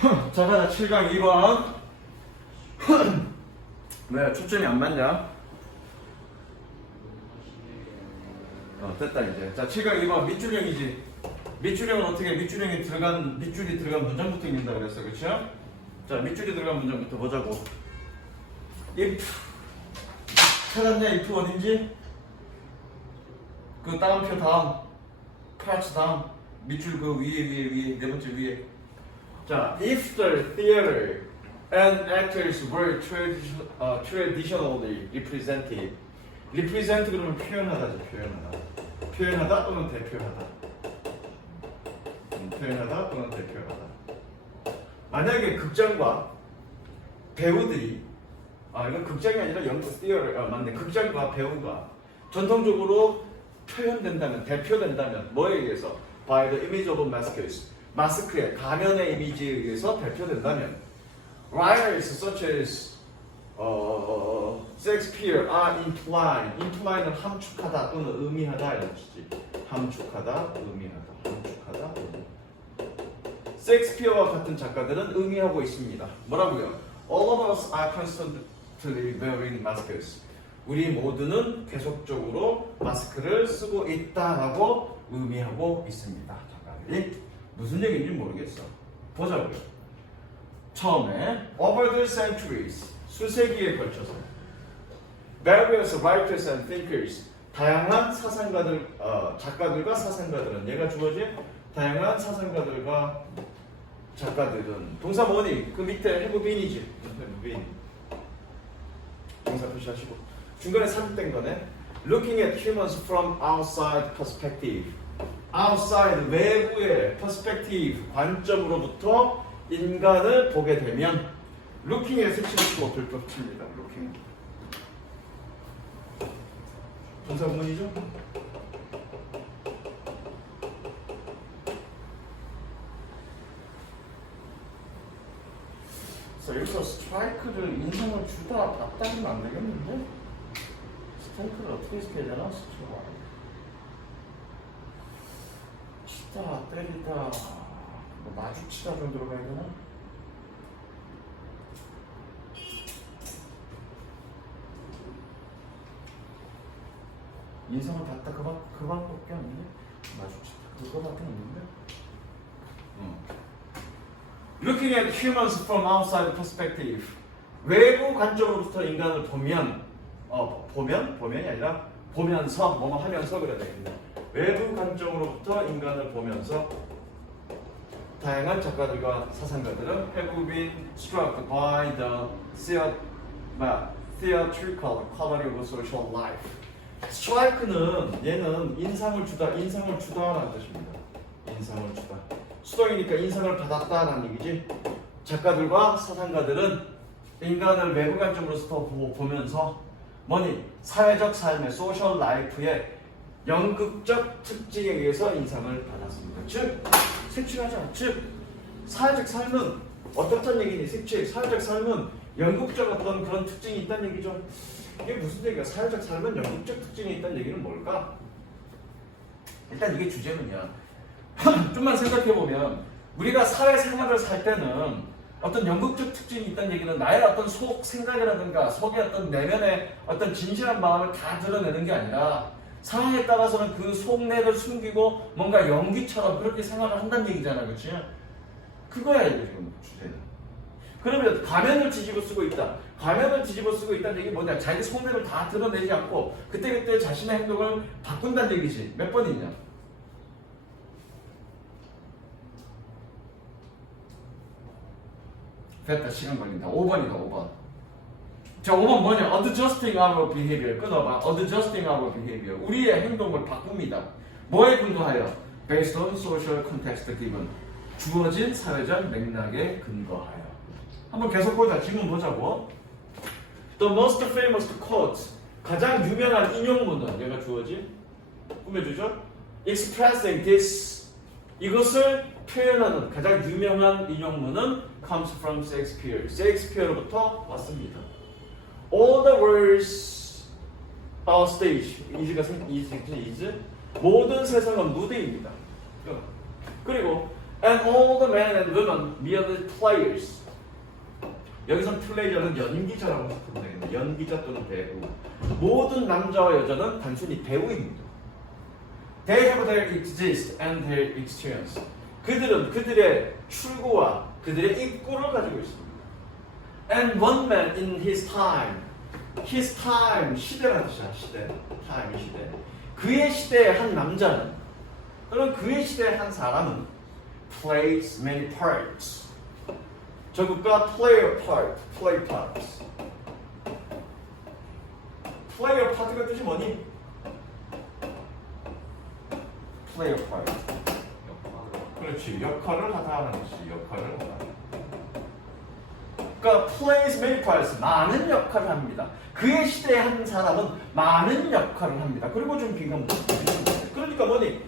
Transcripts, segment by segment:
자, 가자. 7강 2번. 왜 초점이 안 맞냐? 됐다 이제. 자, 7강 2번 밑줄형이지. 밑줄형은 어떻게 해? 밑줄이 들어간 문장부터 읽는다 그랬어, 그렇죠? 자, 밑줄이 들어간 문장부터 보자고. if 찾았냐? if 어딘지? 그 다음표 다음, parts 다음, 밑줄 그 위에 네 번째 위에. 자, if the theater and actors were traditionally represented. represent 그러면 표현하다지, 표현하다 또는 대표하다. 표현하다 또는 대표하다. 만약에 극장과 배우들이 이건 극장이 아니라 연극 theater 맞네. 극장과 배우가 전통적으로 표현된다면, 대표된다면 뭐에 의해서? by the image of masks. 마스크의 가면의 이미지에 의해서 대표된다면 writers such as Shakespeare are imply는 함축하다 또는 의미하다 이런 뜻이지. 함축하다, 의미하다, 함축하다, 의미. 셰익스피어와 같은 작가들은 의미하고 있습니다. 뭐라고요? All of us are constantly wearing masks. 우리 모두는 계속적으로 마스크를 쓰고 있다라고 의미하고 있습니다. 작가들이 무슨 얘기인지 모르겠어. 보자고요. 처음에 over the centuries 수세기에 걸쳐서 various writers and thinkers 다양한 사상가들 작가들과 사상가들은 얘가 주어지 다양한 사상가들과 작가들은 동사 뭐니? 그 밑에 have been이지. have been 동사 표시하시고 중간에 삽입된 거네. looking at humans from outside perspective. outside 외부의 perspective 관점으로부터 인간을 보게 되면 looking에 색칠을 쓰고 불법 칩니다. looking 동사 구문이죠? 자, 여기서 스트라이크를 인상을 주다 맞다면 안 되겠는데? 스트라이크를 어떻게 시켜야 되나? 치다, 때리다, 뭐 마주치다 정도로 가야 되나? 인상을 받다 그밖에 없는데? 마주치다 그거밖에 없는데? Looking at humans from outside perspective. 외부 관점으로부터 인간을 보면이 아니라 보면서 뭐뭐 하면서 그래야 되겠네. 외부 관점으로부터 인간을 보면서 다양한 작가들과 사상가들은 have been struck by the theatrical quality of social life. strike는 얘는 인상을 주다라는 뜻입니다. 인상을 주다. 수동이니까 인상을 받았다라는 얘기지. 작가들과 사상가들은 인간을 외부 관점으로서 보면서 뭐니? 사회적 삶의 소셜 라이프의 연극적 특징에 의해서 인상을 받았습니다. 즉, 색칠하자. 즉, 사회적 삶은 어떻단 얘기니? 색칠. 사회적 삶은 연극적 어떤 그런 특징이 있다는 얘기죠. 이게 무슨 얘기야? 사회적 삶은 연극적 특징이 있다는 얘기는 뭘까? 일단 이게 주제는요. 좀만 생각해보면 우리가 사회생활을 살 때는 어떤 연극적 특징이 있다는 얘기는 나의 어떤 속 생각이라든가 속의 어떤 내면의 어떤 진실한 마음을 다 드러내는 게 아니라 상황에 따라서는 그 속내를 숨기고 뭔가 연기처럼 그렇게 생각을 한다는 얘기잖아. 그렇지? 그거야 이게 지금 주제는. 그러면 가면을 뒤집어 쓰고 있다. 가면을 뒤집어 쓰고 있다는 얘기 뭐냐? 자기 속내를 다 드러내지 않고 그때그때 자신의 행동을 바꾼다는 얘기지. 몇 번 있냐? 됐다. 시간 걸린다. 5번이다. 5번. 자, 5번 뭐냐? Adjusting our behavior. 끊어봐. Adjusting our behavior. 우리의 행동을 바꿉니다. 뭐에 근거하여? Based on social context given. 주어진 사회적 맥락에 근거하여. 한번 계속 보자. 지금 보자고. The most famous quote. 가장 유명한 인용문은 얘가 주어진 꾸며주죠. Expressing this. 이것을 표현하는 가장 유명한 인용문은 comes from Shakespeare. 셰익스피어로부터 왔습니다. All the words are stage. is 모든 세상은 무대입니다. 그리고 And all the men and women merely players. 여기서 플레이어는 연기자라고 해석하면 되겠네. 연기자 또는 배우. 모든 남자와 여자는 단순히 배우입니다. They have their exist and their experience. 그들은 그들의 출구와 그들의 입구를 가지고 있습니다. And one man in his time, 시대라는 뜻이야. 시대, time 시대. 그의 시대의 한 남자는 또는 그의 시대의 한 사람은 plays many parts. 저것과 play parts. player part가 뜻이 뭐니? player part. 그렇지, 역할을 하다라는 것이 역할을 하다. 그러니까 plays many parts, 많은 역할을 합니다. 그의 시대의 한 사람은 많은 역할을 합니다. 그리고 좀 비교하면 그러니까 뭐니?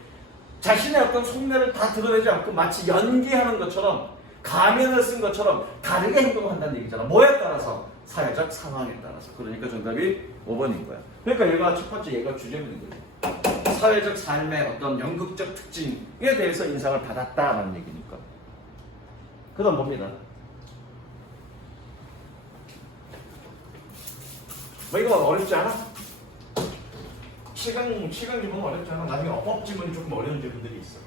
자신의 어떤 속내를 다 드러내지 않고 마치 연기하는 것처럼 가면을 쓴 것처럼 다르게 행동한다는 얘기잖아. 뭐에 따라서? 사회적 상황에 따라서. 그러니까 정답이 5번인 거야. 그러니까 얘가 첫 번째 얘가 주제문인 거지. 사회적 삶의 어떤 연극적 특징에 대해서 인상을 받았다라는 얘기니까. 그 다음 봅니다. 뭐 이거 어렵지 않아? 시간 지문 어렵지 않아? 나중에 어법 지문이 조금 어려운 지문들이 있어.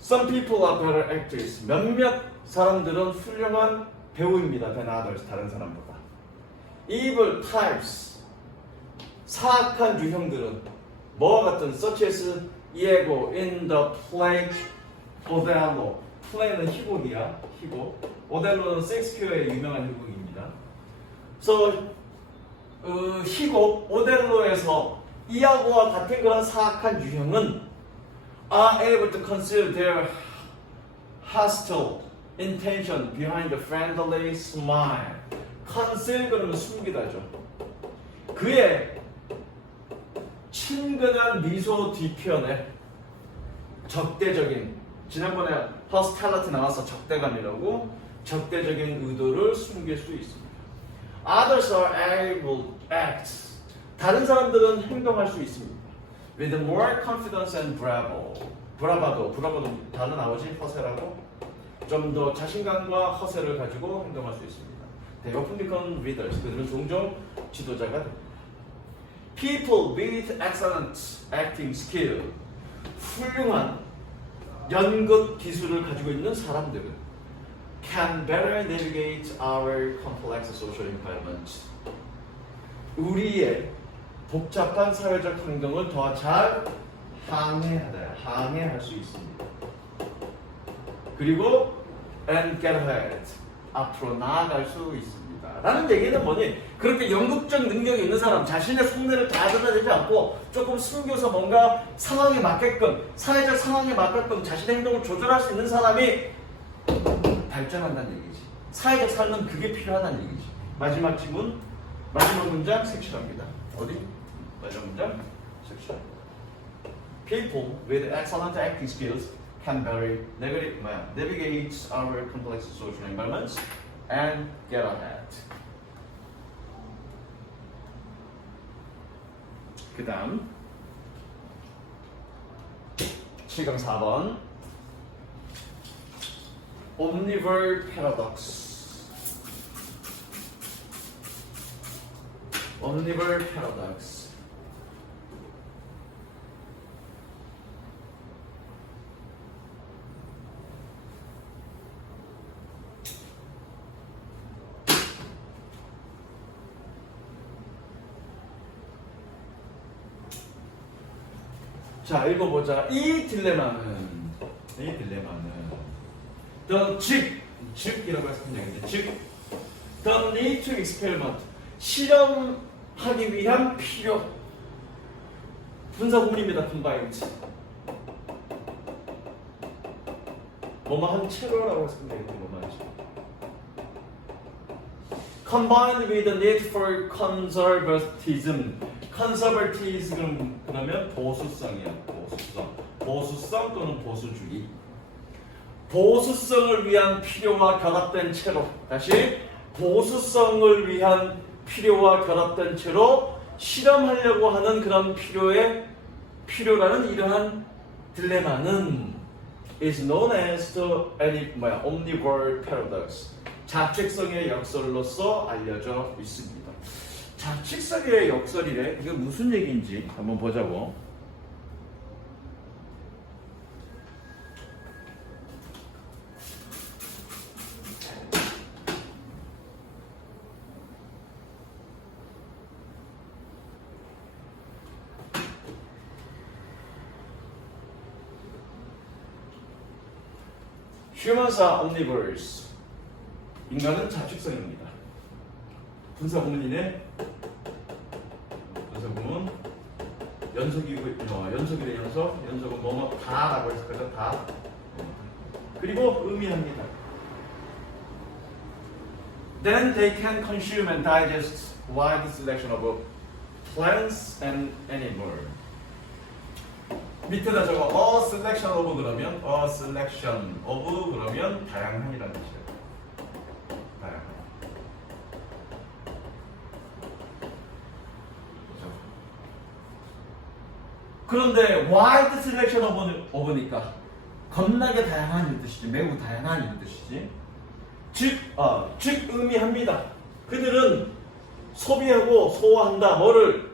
Some people are better actors. 몇몇 사람들은 훌륭한 배우입니다. than others. 다른 사람보다. Evil types. 사악한 유형들은 뭐와 같은 such as Iago in the play Othello. 플레이는 희곡이야. 희곡. 오델로는 셰익스피어의 유명한 희곡입니다. 그래서 희곡 오델로에서 이아고와 같은 그런 사악한 유형은 are able to conceal their hostile intention behind a friendly smile. conceal 그러면 숨기다죠. 그의 친근한 미소 뒤편에 적대적인, 지난번에 hostility 나와서 적대감이라고, 적대적인 의도를 숨길 수 있습니다. Others are able to act. 다른 사람들은 행동할 수 있습니다. With more confidence and bravado. 브라바도 단어 나오지? 허세라고. 좀 더 자신감과 허세를 가지고 행동할 수 있습니다. They often become leaders. 그들은 종종 지도자가 됩니다. People with excellent acting skill. 훌륭한 연극 기술을 가지고 있는 사람들은 can better navigate our complex social environment. 우리의 복잡한 사회적 환경을 더 잘 항해할 수 있습니다. 그리고 and get ahead. 앞으로 나아갈 수 있습니다. 라는 얘기는 뭐니? 그렇게 연극적 능력이 있는 사람, 자신의 속내를 다 드러내지 않고 조금 숨겨서 뭔가 상황에 맞게끔, 사회적 상황에 맞게끔 자신의 행동을 조절할 수 있는 사람이 발전한다는 얘기지. 사회적 삶은 그게 필요하다는 얘기지. 마지막 지문, 마지막 문장 색칠합니다. 어디? 마지막 문장 색칠. People with excellent acting skills can better navigate our complex social environments and get ahead. 그 다음 7강 4번 Omnivore paradox. Omnivore paradox. 자, 읽어보자. 이 딜레마는 즉이라고 해서 그냥 즉 the need to experiment 실험하기 위한 필요 분사구문입니다. combined 뭐뭐한 채로라고 해서 그냥 뭐뭐하지 combined with the need for conservatism. conservatism 그러면 보수성이야. 보수성 또는 보수주의. 보수성을 위한 필요와 결합된 채로, 다시 보수성을 위한 필요와 결합된 채로 실험하려고 하는 그런 필요라는 이러한 딜레마는 is known as the omnivore paradox. 잡식성의 역설로서 알려져 있습니다. 잡식성의 역설이래. 이게 무슨 얘기인지 한번 보자고. Humans are omnivores. 인간은 잡식성입니다. 분사구문이네. 분사구문. 연속이래 연속. 연속은 뭐뭐 다라고 했었거든. 다. 그리고 의미합니다. Then they can consume and digest wide selection of plants and animals. 밑에다 적어 a selection of 그러면 a selection of 그러면 다양한이라는 뜻이에요. 다양한. 그런데 wide selection of니까 겁나게 다양한 뜻이지, 매우 다양한 뜻이지. 즉 의미합니다. 그들은 소비하고 소화한다. 뭐를?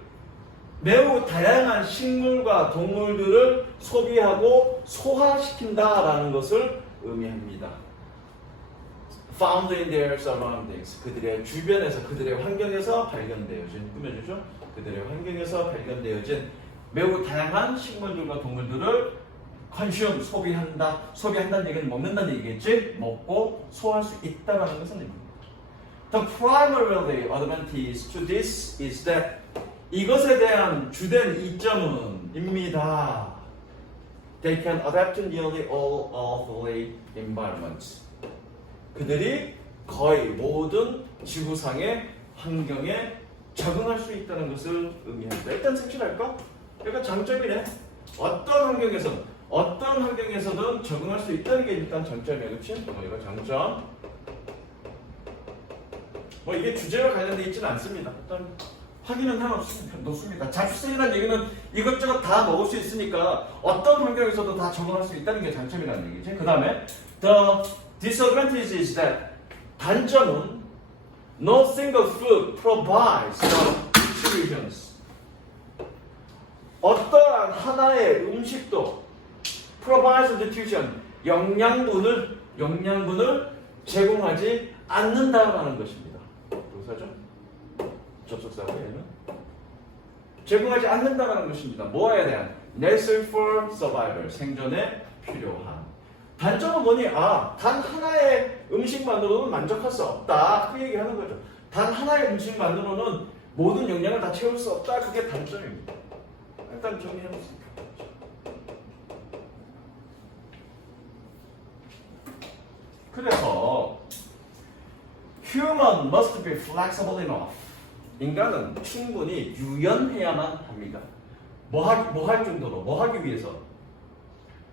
매우 다양한 식물과 동물들을 소비하고 소화시킨다라는 것을 의미합니다. Found in their surroundings. 그들의 주변에서, 그들의 환경에서 발견되어진, 꾸며주죠. 그들의 환경에서 발견되어진 매우 다양한 식물들과 동물들을 consume, 소비한다는 얘기는 먹는다는 얘기겠지? 먹고 소화할 수 있다라는 것은 의미입니다. The primary advantage to this is that 이것에 대한 주된 이점은입니다. They can adapt to nearly all earthly environments. 그들이 거의 모든 지구상의 환경에 적응할 수 있다는 것을 의미합니다. 일단 색칠할까? 그러니까 장점이네. 어떤 환경에서든 적응할 수 있다는 게 일단 장점이야, 그렇지? 이거 장점. 이게 주제와 관련되어 있지는 않습니다. 일단 확인은 놓습니다. 잡식성이라는 얘기는 이것저것 다 먹을 수 있으니까 어떤 환경에서도 다 적응할 수 있다는 게 장점이라는 얘기지. 그 다음에 the disadvantage is that 단점은 no single food provides the nutrients. 어떠한 하나의 음식도 provides nutrition, 영양분을 제공하지 않는다라는 것입니다. 동사죠? 접속사고에는 제공하지 않는다라는 것입니다. 뭐에 대한? necessary for survival, 생존에 필요한. 단점은 뭐니? 단 하나의 음식만으로는 만족할 수 없다. 그 얘기하는 거죠. 단 하나의 음식만으로는 모든 영양을 다 채울 수 없다. 그게 단점입니다. 일단 정리해놓습니다. 그래서 human must be flexible enough. 인간은 충분히 유연해야만 합니다. 뭐 할 정도로? 뭐 하기 위해서?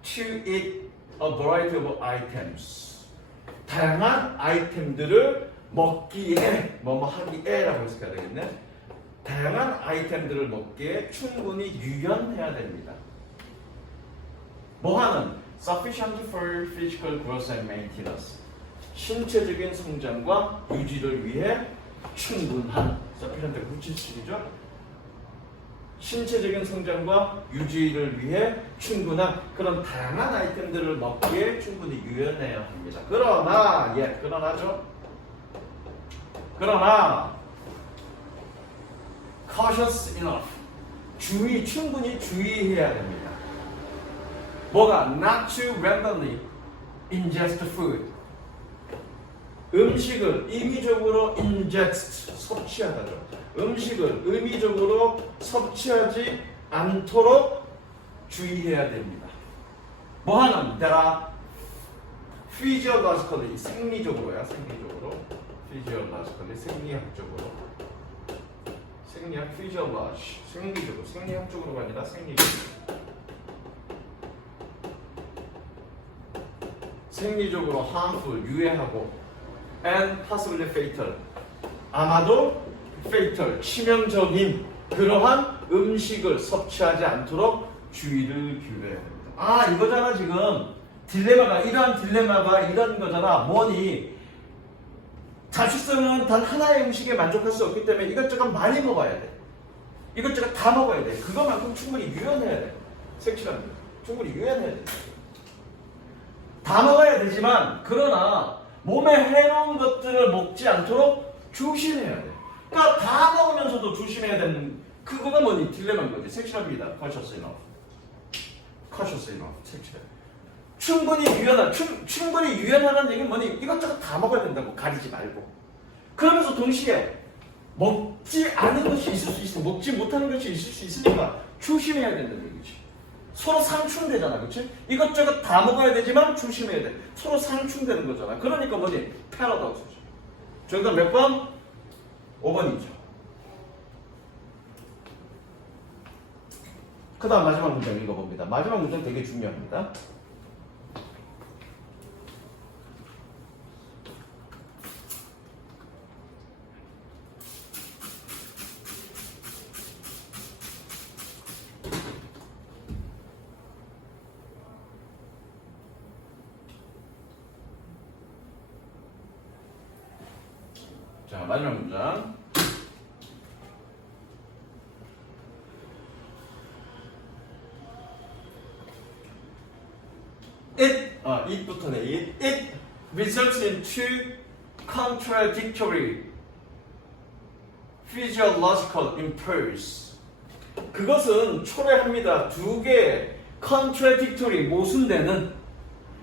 To eat a variety of items. 다양한 아이템들을 먹기에, 하기에라고 해석해야 되겠네. 다양한 아이템들을 먹기에 충분히 유연해야 됩니다. 뭐하는? Sufficient for physical growth and maintenance. 신체적인 성장과 유지를 위해 충분한, sufficient가 후치식이죠. 신체적인 성장과 유지를 위해 충분한 그런 다양한 아이템들을 먹기에 충분히 유연해야 합니다. 그러나 cautious enough. 충분히 주의해야 됩니다. 뭐가? Not to randomly ingest food. 음식을 임의적으로 ingest, 섭취하다죠. 음식을 의미적으로 섭취하지 않도록 주의해야 됩니다. 뭐하는? There are physiologically, 생리적으로야, physiologically, 생리학적으로가 아니라 생리적으로 harmful, 유해하고 and possibly fatal, 아마도 fatal, 치명적인 그러한 음식을 섭취하지 않도록 주의를 기울여야 됩니다. 아, 이거잖아 지금 딜레마가 이러한 딜레마가 이런 거잖아. 뭐니? 자취성은 단 하나의 음식에 만족할 수 없기 때문에 이것저것 많이 먹어야 돼. 이것저것 다 먹어야 돼. 그거만큼 충분히 유연해야 돼. 색칠합니다. 충분히 유연해야 돼. 다 먹어야 되지만 그러나 몸에 해로운 것들을 먹지 않도록 조심해야 돼. 그러니까 다 먹으면서도 조심해야 되는 그거가 뭐니? 딜레마인 거지. 색칠합니다. cautious enough. cautious enough. 색칠해. 충분히 유연하다는 얘기는 뭐니? 이것저것 다 먹어야 된다고. 가리지 말고. 그러면서 동시에 먹지 않은 것이 있을 수 있어. 먹지 못하는 것이 있을 수 있으니까 조심해야 된다는 얘기지. 서로 상충되잖아. 그치? 이것저것 다 먹어야 되지만 조심해야 돼. 서로 상충되는 거잖아. 그러니까 뭐니? 패러독스죠. 정답 몇 번? 5번이죠. 그 다음 마지막 문장 읽어봅니다. 마지막 문장 되게 중요합니다. 자, 마지막 문장. it부터네. it results in two contradictory physiological impulse. 그것은 초래합니다. 두 개의 contradictory 모순되는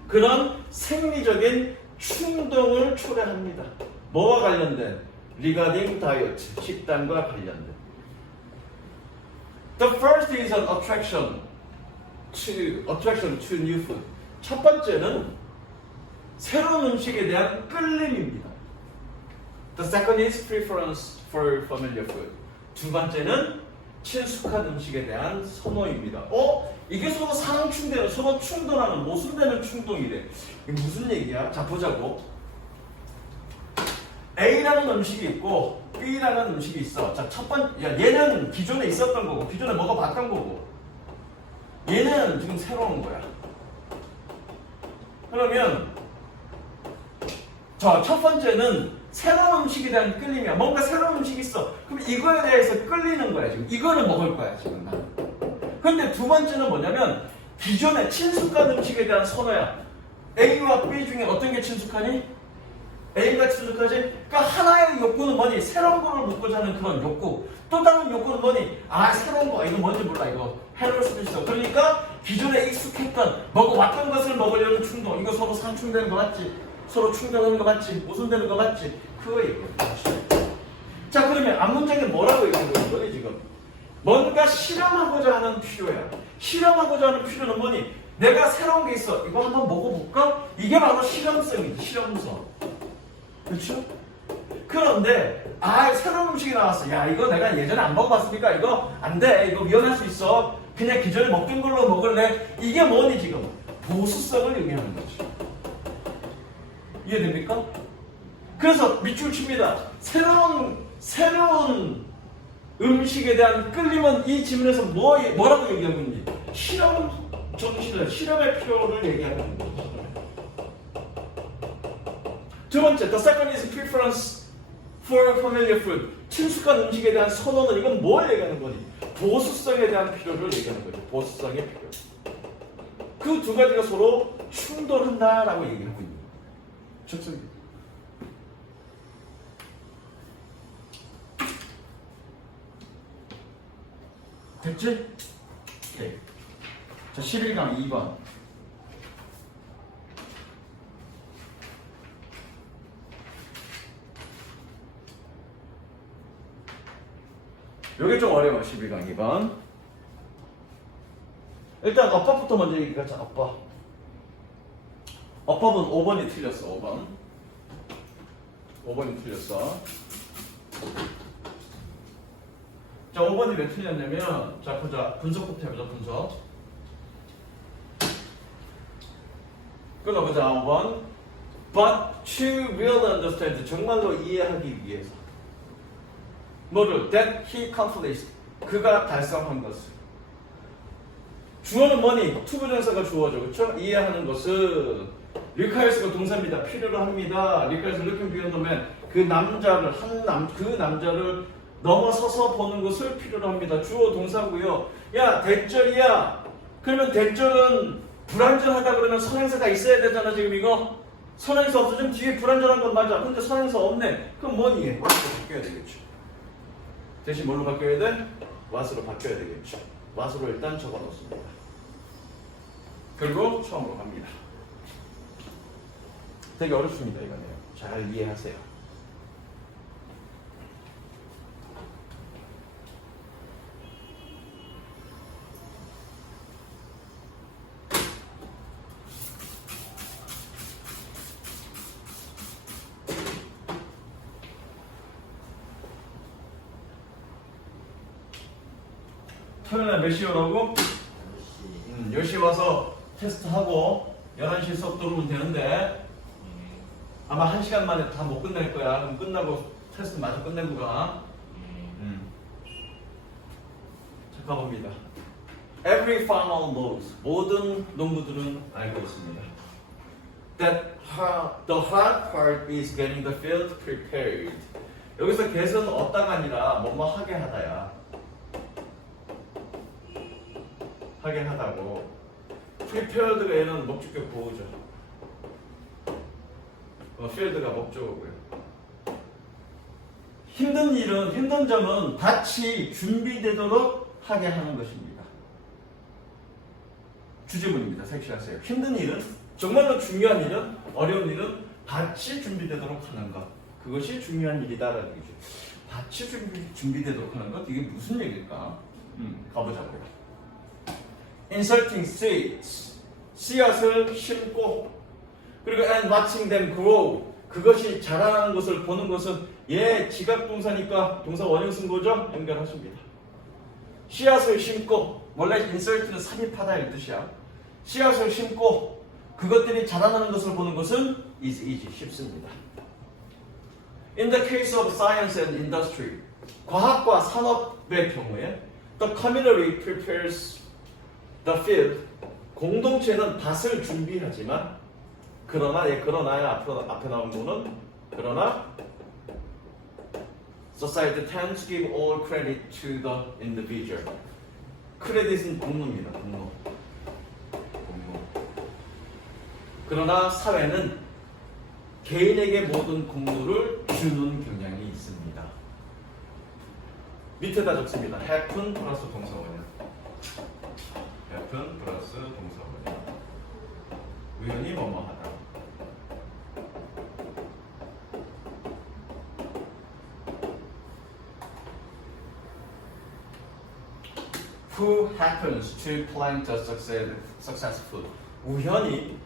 그런 생리적인 충동을 초래합니다. 뭐와 관련된? regarding diet, 식단과 관련된. The first is an attraction to new food. 첫 번째는 새로운 음식에 대한 끌림입니다. The second is preference for familiar food. 두 번째는 친숙한 음식에 대한 선호입니다. 이게 서로 상충되는, 서로 충돌하는, 모순되는 충동이래. 이게 무슨 얘기야? 자, 보자고. A라는 음식이 있고 B라는 음식이 있어. 자, 얘는 기존에 있었던 거고, 기존에 먹어봤던 거고, 얘는 지금 새로운 거야. 그러면 첫 번째는 새로운 음식에 대한 끌림이야. 뭔가 새로운 음식이 있어. 그럼 이거에 대해서 끌리는 거야. 지금 이거를 먹을 거야 지금 나는. 근데 두 번째는 뭐냐면 기존의 친숙한 음식에 대한 선호야. A와 B 중에 어떤 게 친숙하니? A가 친숙하지? 그러니까 하나의 욕구는 뭐니? 새로운 거를 먹고자 하는 그런 욕구. 또 다른 욕구는 뭐니? 새로운 거. 이거 뭔지 몰라. 이거 해로울 수도 있어. 그러니까 기존에 익숙했던 먹어왔던 것을 먹으려는 충동. 이거 서로 상충되는 거 맞지? 서로 충돌하는 거 맞지? 모순되는 거 맞지? 그거 얘기해. 자, 그러면 앞문장에 뭐라고 얘기하는 거니 지금? 뭔가 실험하고자 하는 필요야. 실험하고자 하는 필요는 뭐니? 내가 새로운 게 있어. 이거 한번 먹어볼까? 이게 바로 실험성이지. 실험성. 그렇죠? 그런데 새로운 음식이 나왔어. 야, 이거 내가 예전에 안 먹어봤으니까 이거 안 돼. 이거 위험할 수 있어. 그냥 기존에 먹던 걸로 먹을래. 이게 뭐니 지금? 보수성을 의미하는 거지. 이해됩니까? 그래서 밑줄 칩니다. 새로운 음식에 대한 끌림은 이 지문에서 뭐라고 얘기하고 있는지 실험 정신을, 실험의 필요를 얘기하고 있는 거죠. 두 번째, the second is preference for familiar food. 친숙한 음식에 대한 선호는 이건 뭘 얘기하는 거니? 보수성에 대한 필요를 얘기하는 거죠. 보수성의 필요. 그 두 가지가 서로 충돌한다라고 얘기하고 있는 거예요. 좋습니다. 됐지? 네. 자, 11강 2번. 요게 좀 어려워. 12강 2번. 일단 어법부터 먼저 얘기하자. 어법. 어법은 5번이 틀렸어. 5번이 틀렸어. 자, 5번이 왜 틀렸냐면, 자, 보자. 분석부터 해보자. 분석. 끊어보자. 5번. But to really understand. 정말로 이해하기 위해서. 뭐를? That he 그가 달성한 것을. 주어는 뭐니? 투부정사가 주어죠. 그렇죠? 이해하는 것은 requires가 동사입니다. 필요로 합니다. requires looking beyond the man. 그 남자를 그 남자를 넘어서서 보는 것을 필요로 합니다. 주어 동사고요. 야, 대절이야. 그러면 대절은 불완전하다 그러면 선행사가 있어야 되잖아. 지금 이거 선행사 없어지면 뒤에 불완전한 건 맞아. 근데 선행사 없네. 그럼 뭐니? what으로 바뀌어야 되겠죠. 대신 뭘로 바뀌어야 돼? what으로 바뀌어야 되겠죠. what으로 일단 적어 놓습니다. 그리고 처음으로 갑니다. 되게 어렵습니다. 이거네요. 잘 이해하세요. 토요일날 몇 시에 오라고? 10시 와서 테스트하고 11시에 수업 들어오면 되는데 아마 1시간 만에 다 못 끝낼 거야. 그럼 끝나고 테스트 마저 끝내고 가. 자, 가봅니다. Every farmer knows. 모든 농부들은 알고 있습니다. That the hard part is getting the field prepared. 여기서 get은 얻다가 아니라 뭐뭐 하게 하다야. 하게 하다고. prepared가 얘는 목적격 보호죠. field가 목적어고요. 힘든 점은 밭이 준비되도록 하게 하는 것입니다. 주제문입니다. 색칠하세요. 힘든 일은, 정말로 중요한 일은, 어려운 일은 밭이 준비되도록 하는 것. 그것이 중요한 일이다라는 얘기죠. 밭이 준비되도록 하는 것? 이게 무슨 얘기일까? 가보자고요. Inserting seeds, 씨앗을 심고, 그리고 and watching them grow, 그것이 자라는 것을 보는 것은 지각동사니까 동사 원형 쓴거죠? 연결하십니다. 씨앗을 심고, 원래 insert는 삽입하다 이 뜻이야. 씨앗을 심고 그것들이 자라나는 것을 보는 것은 is easy, 쉽습니다. In the case of science and industry, 과학과 산업의 경우에 the community prepares the field, 공동체는 밭을 준비하지만 그러나야 앞에 나온 거는 그러나 society tends to give all credit to the individual. 크레딧은 공로입니다. 공로. 그러나 사회는 개인에게 모든 공로를 주는 경향이 있습니다. 밑에다 적습니다. happen 플러스 동사원형. happen 플러스 동사원형. 우연히 뭐뭐하다. Who happens to plant a successful? 우연히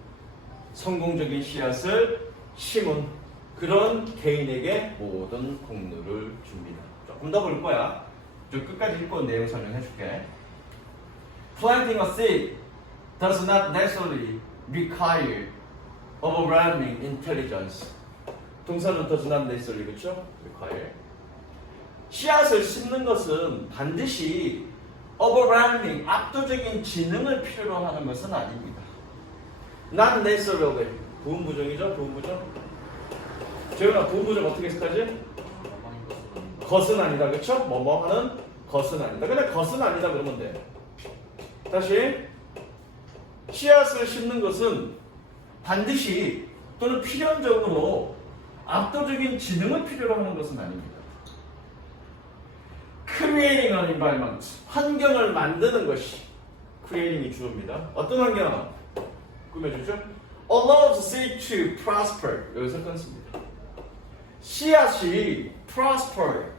성공적인 씨앗을 심은 그런 개인에게 모든 공로를 줍니다. 조금 더 볼 거야. 좀 끝까지 읽고 내용 설명해 줄게. Planting a seed does not necessarily require overwhelming intelligence. 동사는 does not necessarily, 그렇죠? require. 씨앗을 심는 것은 반드시 overwhelming, 압도적인 지능을 필요로 하는 것은 아닙니다. not necessarily. 부분부정이죠? 부분부정. 재훈아, 부분부정 어떻게 해석하지? 것은 아니다, 그렇죠? 뭐뭐 하는 것은 아니다. 그냥 것은 아니다 그러면 돼. 다시, 씨앗을 심는 것은 반드시 또는 필연적으로 압도적인 지능을 필요로 하는 것은 아닙니다. Creating an environment, 환경을 만드는 것이 creating이 주어입니다. 어떤 환경? 꾸며주죠. Allows seed to prosper. 여기서 끊습니다. 씨앗이 prosper,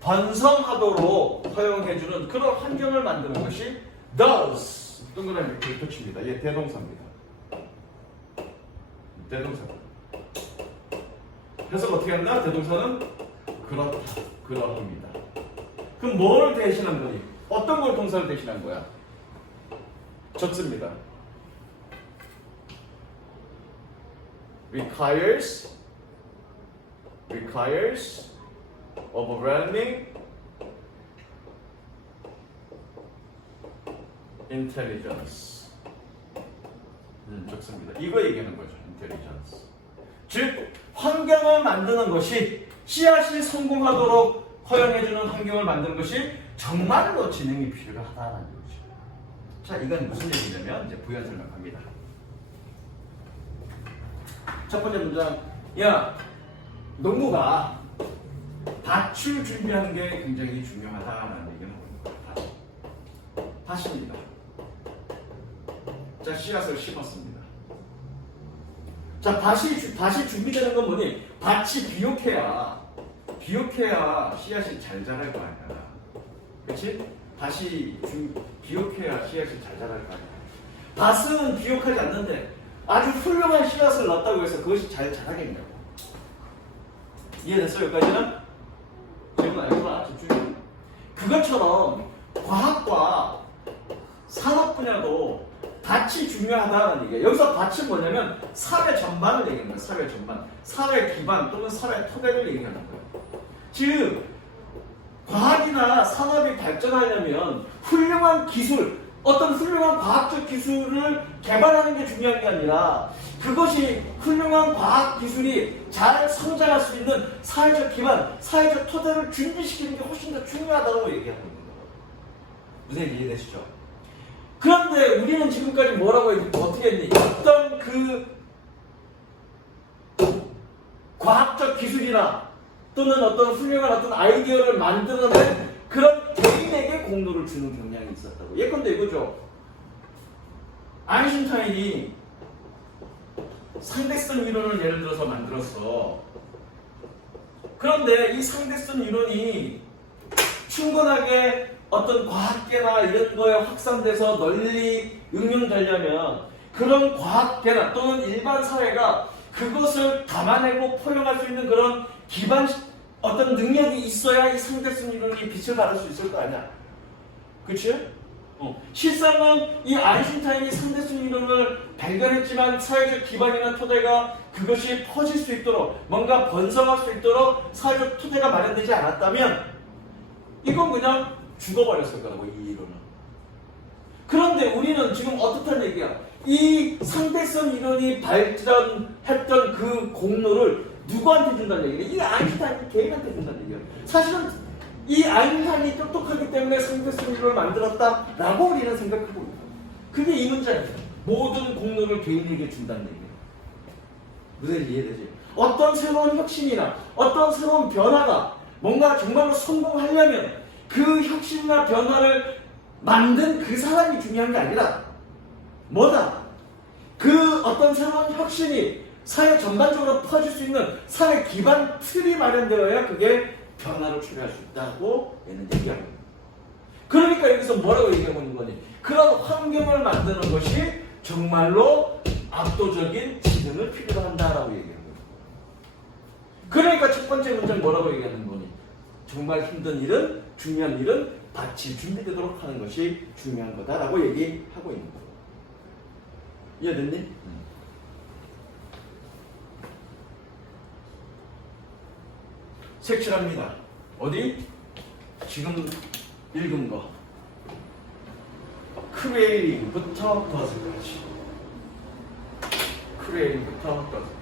번성하도록 허용해주는 그런 환경을 만드는 것이 does. 동그라미 이렇게 붙입니다. 얘 대동사입니다. 대동사. 해석 어떻게 한다? 대동사는 그렇다, 그러합니다. 그럼 뭐를 대신한 거니? 어떤 걸 동사를 대신한 거야? 적습니다. requires, overwhelming, intelligence. 좋습니다. 이거 얘기하는 거죠. intelligence. 즉 환경을 만드는 것이 씨앗이 성공하도록 허용해주는 환경을 만드는 것이 정말로 지능이 필요하다는 거죠. 자, 이건 무슨 얘기냐면 이제 부연 설명합니다. 첫 번째 문장, 야, 농부가 밭을 준비하는 게 굉장히 중요하다라는 얘기는 밭. 밭입니다. 자, 씨앗을 심었습니다. 자, 밭이 준비되는 건 뭐니? 밭이 비옥해야 씨앗이 잘 자랄 거 아니야. 그렇지? 밭이 비옥해야 씨앗이 잘 자랄 거 아니야. 밭은 비옥하지 않는데 아주 훌륭한 씨앗을 넣었다고 해서 그것이 잘 자라겠냐고. 이해됐어요? 여기까지는? 질문 아니구나. 집중해. 그것처럼 과학과 산업 분야도 밭이 중요하다는 얘기예요. 여기서 밭은 뭐냐면 사회 전반을 얘기하는 거예요. 사회 전반. 사회 기반 또는 사회 토대를 얘기하는 거예요. 즉 과학이나 산업이 발전하려면 훌륭한 기술, 어떤 훌륭한 과학적 기술을 개발하는 게 중요한 게 아니라 그것이 훌륭한 과학 기술이 잘 성장할 수 있는 사회적 기반, 사회적 토대를 준비시키는 게 훨씬 더 중요하다고 얘기하고 있는 거예요. 무슨 얘기 이해되시죠? 그런데 우리는 지금까지 뭐라고 했니? 어떻게 했니? 어떤 그 과학적 기술이나 또는 어떤 훌륭한 어떤 아이디어를 만들어낸 그런 개인에게 공로를 주는 경향이 있었다고. 예컨대 이거죠. 아인슈타인이 상대성 이론을 예를 들어서 만들었어. 그런데 이 상대성 이론이 충분하게 어떤 과학계나 이런 거에 확산돼서 널리 응용되려면 그런 과학계나 또는 일반 사회가 그것을 담아내고 포용할 수 있는 그런 기반 어떤 능력이 있어야 이 상대성 이론이 빛을 발할 수 있을 거 아니야. 그치? 실상은 이 아인슈타인이 상대성 이론을 발견했지만 사회적 기반이나 토대가 그것이 퍼질 수 있도록 뭔가 번성할 수 있도록 사회적 토대가 마련되지 않았다면 이건 그냥 죽어버렸을 거라고, 이 이론은. 그런데 우리는 지금 어떻다는 얘기야? 이 상대성 이론이 발전했던 그 공로를 누구한테 준다는 얘기야? 이 아인슈타인 개인한테 준다는 얘기야. 사실은 이 아인슈타인이 똑똑하기 때문에 상대성 이론을 만들었다라고 우리는 생각하고 있다. 그게 이 문제야. 모든 공로를 개인에게 준다는 얘기야. 무슨 이해되지? 어떤 새로운 혁신이나 어떤 새로운 변화가 뭔가 정말로 성공하려면 그 혁신이나 변화를 만든 그 사람이 중요한 게 아니라 뭐다? 그 어떤 새로운 혁신이 사회 전반적으로 퍼질 수 있는 사회 기반 틀이 마련되어야 그게 변화를 초래할 수 있다고 얘는 얘기하고 있는 거예요. 그러니까 여기서 뭐라고 얘기하고 있는 거니? 그런 환경을 만드는 것이 정말로 압도적인 지능을 필요로 한다라고 얘기하는 거예요. 그러니까 첫 번째 문장 뭐라고 얘기하는 거니? 정말 힘든 일은, 중요한 일은 밭이 준비되도록 하는 것이 중요한 거다라고 얘기하고 있는 거예요. 이해됐니? 색칠합니다. 어디? 지금 읽은 거. 크레이링부터 더즈까지. 크레이링부터 더즈까지.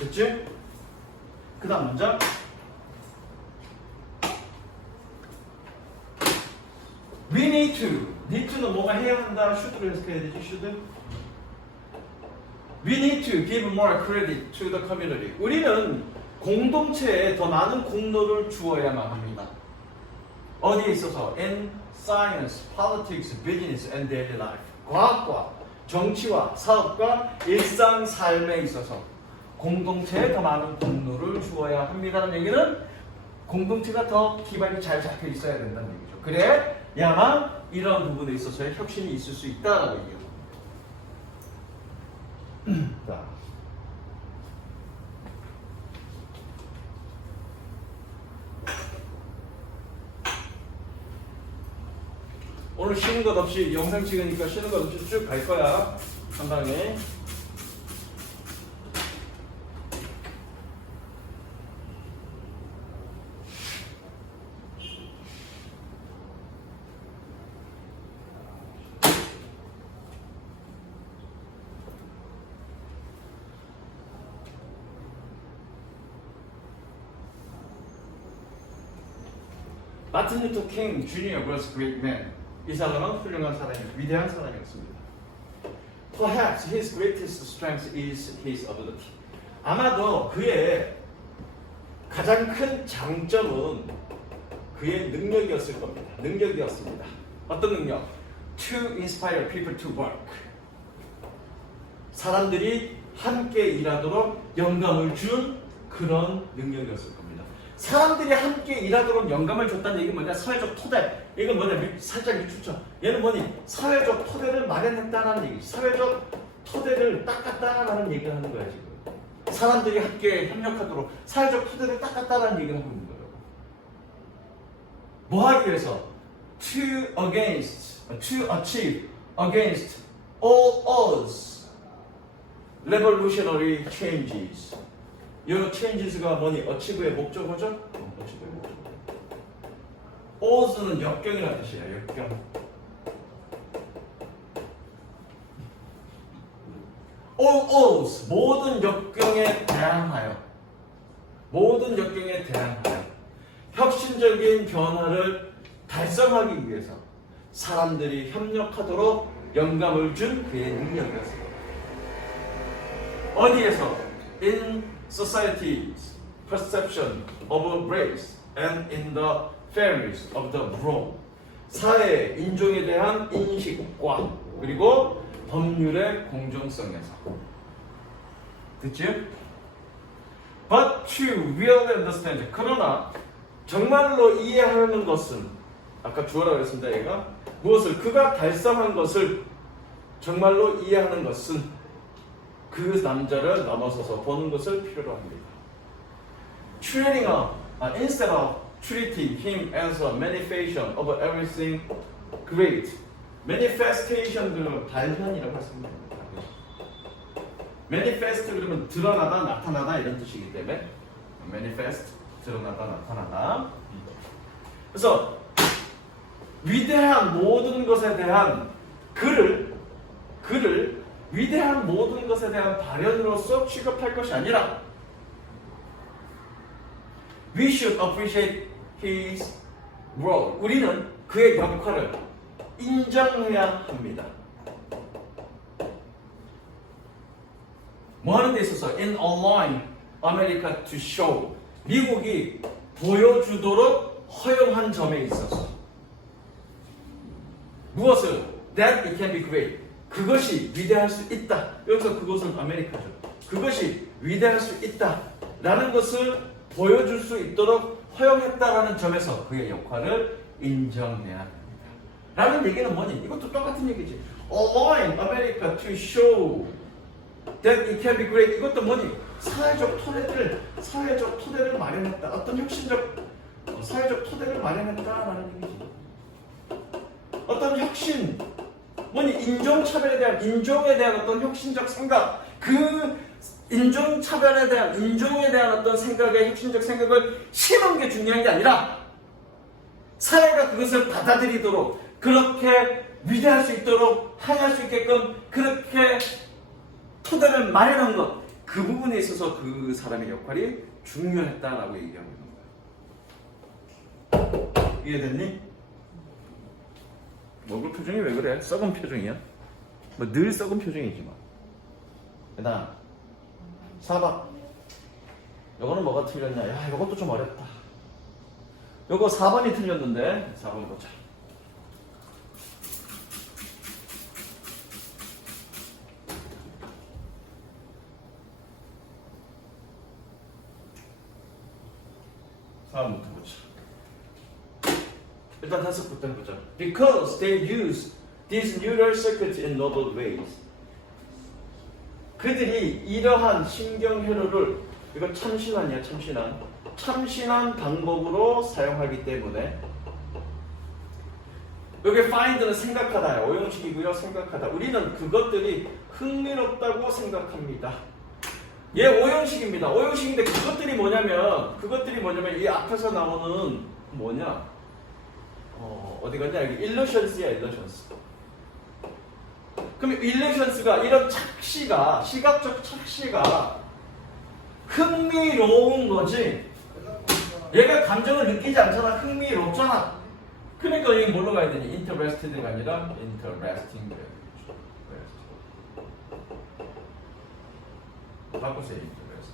됐지? 그 다음 문장. We need to. need to는 뭐가 해야 한다. should를 해석해야 되지. should. We need to give more credit to the community. 우리는 공동체에 더 많은 공로를 주어야만 합니다. 어디에 있어서? In science, politics, business and daily life. 과학과 정치와 사업과 일상 삶에 있어서 공동체에 더 많은 공로를 주어야 합니다는 얘기는 공동체가 더 기반이 잘 잡혀 있어야 된다는 얘기죠. 그래야만 이런 부분에 있어서의 혁신이 있을 수 있다라고 얘기해요. 자, 오늘 오늘 쉬는 것 없이 영상 찍으니까 쉬는 것 없이 쭉 갈 거야. 한 방에. 마틴 루터 킹 주니어 was a great man. 이 사람은 훌륭한 사람이었습니다. 위대한 사람이었습니다. Perhaps his greatest strength is his ability. 아마도 그의 가장 큰 장점은 그의 능력이었을 겁니다. 능력이었습니다. 어떤 능력? To inspire people to work. 사람들이 함께 일하도록 영감을 준 그런 능력이었을 겁니다. 사람들이 함께 일하도록 영감을 줬다는 얘기는 뭐냐? 사회적 토대. 이건 뭐냐? 살짝 밑추죠. 얘는 뭐니? 사회적 토대를 마련했다는 얘기. 사회적 토대를 닦았다라는 얘기를 하는 거야 지금. 사람들이 함께 협력하도록 사회적 토대를 닦았다라는 얘기를 하는 거예요. 뭐 하기 위해서? To achieve against all odds revolutionary changes. 이 changes가 뭐니? achieve의 목적어죠? achieve의 목적어. odds는 역경이라는 뜻이야. 역경. all odds 모든 역경에 대항하여 혁신적인 변화를 달성하기 위해서 사람들이 협력하도록 영감을 준 그의 능력이었습니다. 어디에서? In society's perception of race and in the fairness of the law. 사회, 인종에 대한 인식과 그리고 법률의 공정성에서. 됐지? But to really understand. 그러나 정말로 이해하는 것은 아까 주어라고 했습니다. 얘가 무엇을 그가 달성한 것을 정말로 이해하는 것은 그 남자를 넘어서서 보는 것을 필요로 합니다. Treating instead of treating him as a manifestation of everything great. manifestation 그러면 발현이라고 했습니다. manifest 그러면 드러나다, 나타나다 이런 뜻이기 때문에 manifest 드러나다, 나타나다. 그래서 위대한 모든 것에 대한 그를 위대한 모든 것에 대한 발현으로서 취급할 것이 아니라 We should appreciate his role. 우리는 그의 역할을 인정해야 합니다. 뭐 하는 데 있어서 in allowing America to show 미국이 보여주도록 허용한 점에 있어서 무엇을? That it can be great. 그것이 위대할 수 있다. 여기서 그것은 아메리카죠. 그것이 위대할 수 있다 라는 것을 보여줄 수 있도록 허용했다라는 점에서 그의 역할을 인정해야 합니다. 라는 얘기는 뭐니? 이것도 똑같은 얘기지. Allowing America to show that it can be great. 이것도 뭐니? 사회적 토대를 마련했다. 어떤 혁신적 사회적 토대를 마련했다라는 얘기지. 어떤 혁신, 뭐니? 인종차별에 대한, 인종에 대한 어떤 혁신적 생각, 그 인종차별에 대한, 인종에 대한 어떤 생각의 혁신적 생각을 심은 게 중요한 게 아니라 사회가 그것을 받아들이도록 그렇게 위대할 수 있도록 하할 수 있게끔 그렇게 토대를 마련한 것, 그 부분에 있어서 그 사람의 역할이 중요했다라고 얘기하고 있는 거야. 이해됐니? 얼굴 표정이 왜 그래? 썩은 표정이야? 뭐 늘 썩은 표정이지 뭐. 그 다음 4번. 요거는 뭐가 틀렸냐? 야, 요것도 좀 어렵다. 요거 4번이 틀렸는데 4번 보자. 다음부터 보자. 일단 다섯부터 해보자. Because they use these neural circuits in novel ways. 그들이 이러한 신경회로를, 이거 참신한이야, 참신한 방법으로 사용하기 때문에 여기 find는 생각하다예요. 오형식이고요. 생각하다. 우리는 그것들이 흥미롭다고 생각합니다. 얘 오형식입니다. 오형식인데 그것들이 뭐냐면 이 앞에서 나오는 뭐냐? 어디 갔냐? 여기 illusions야, illusions. 그럼 illusions가 이런 착시가 시각적 착시가 흥미로운 거지. 얘가 감정을 느끼지 않잖아. 흥미롭잖아. 그러니까 이게 뭘로 가야 되니? interested가 아니라 interesting. 바꾸세요. interest.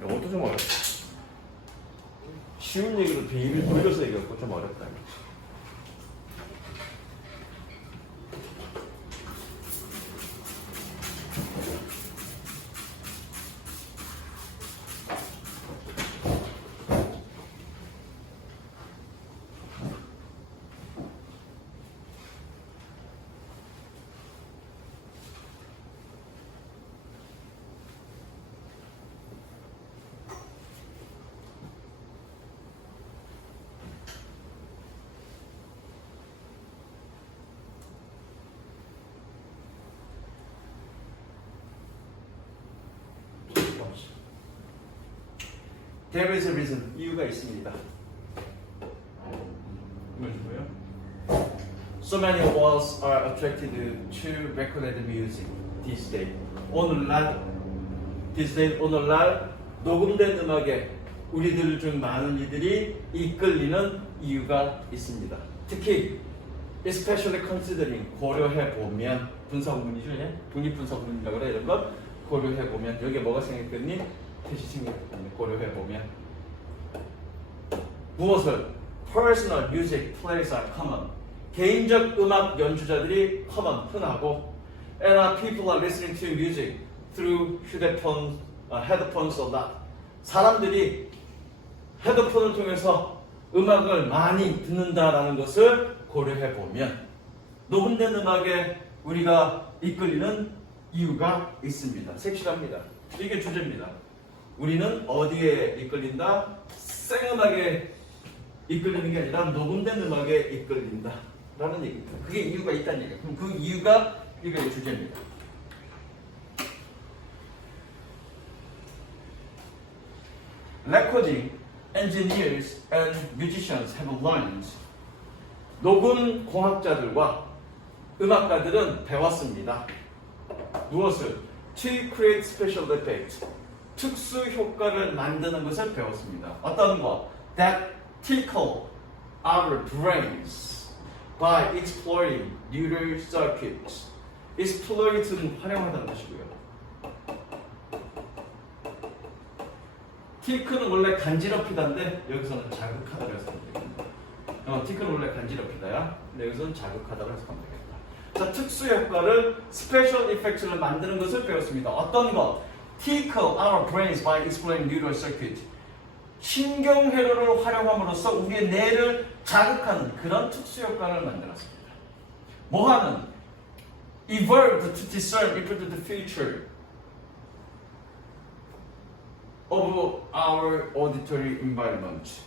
이것도 좀 어렵다. 쉬운 얘기로 베이비를 돌려서 얘기했고 좀 어렵다. There is a reason. 이유가 있습니다. So many of us are attracted to recorded music these days. 오늘날 녹음된 음악에 우리들 중 많은 이들이 이끌리는 이유가 있습니다. 특히 especially considering 고려해 보면 분사구문이죠, 예? 독립분사구문이라고 그래. 이런 걸 고려해 보면 여기에 뭐가 생겼겠니? 뜻이 생겼겠니? 고려해 보면 무엇을? Personal music players are common. 개인적 음악 연주자들이 common, 흔하고 and people are listening to music through headphones a lot. 사람들이 헤드폰을 통해서 음악을 많이 듣는다라는 것을 고려해 보면 녹음된 음악에 우리가 이끌리는 이유가 있습니다. 색칠합니다. 이게 주제입니다. 우리는 어디에 이끌린다? 생음악에 이끌리는 게 아니라 녹음된 음악에 이끌린다 라는 얘기입니다. 그게 이유가 있다는 얘기예요. 그럼 그 이유가 이게 주제입니다. Recording engineers and musicians have learned. 녹음 공학자들과 음악가들은 배웠습니다. 무엇을? To create special effects. 특수 효과를 만드는 것을 배웠습니다. 어떤 거? That tickle our brains by exploring neural circuits. exploit는 활용하다는 것이고요. tickle는 원래 간지럽히다인데 여기서는 자극하다고 해석하면 되겠다. tickle는 원래 간지럽히다야. 근데 여기서는 자극하다고 해석하면 되겠다. 자, 특수 효과를 special effects를 만드는 것을 배웠습니다. 어떤 것? tickle our brains by exploring neural circuits. 신경회로를 활용함으로써 우리의 뇌를 자극하는 그런 특수 효과를 만들었습니다. 뭐하는? Evolved to discern into the future of our auditory environment.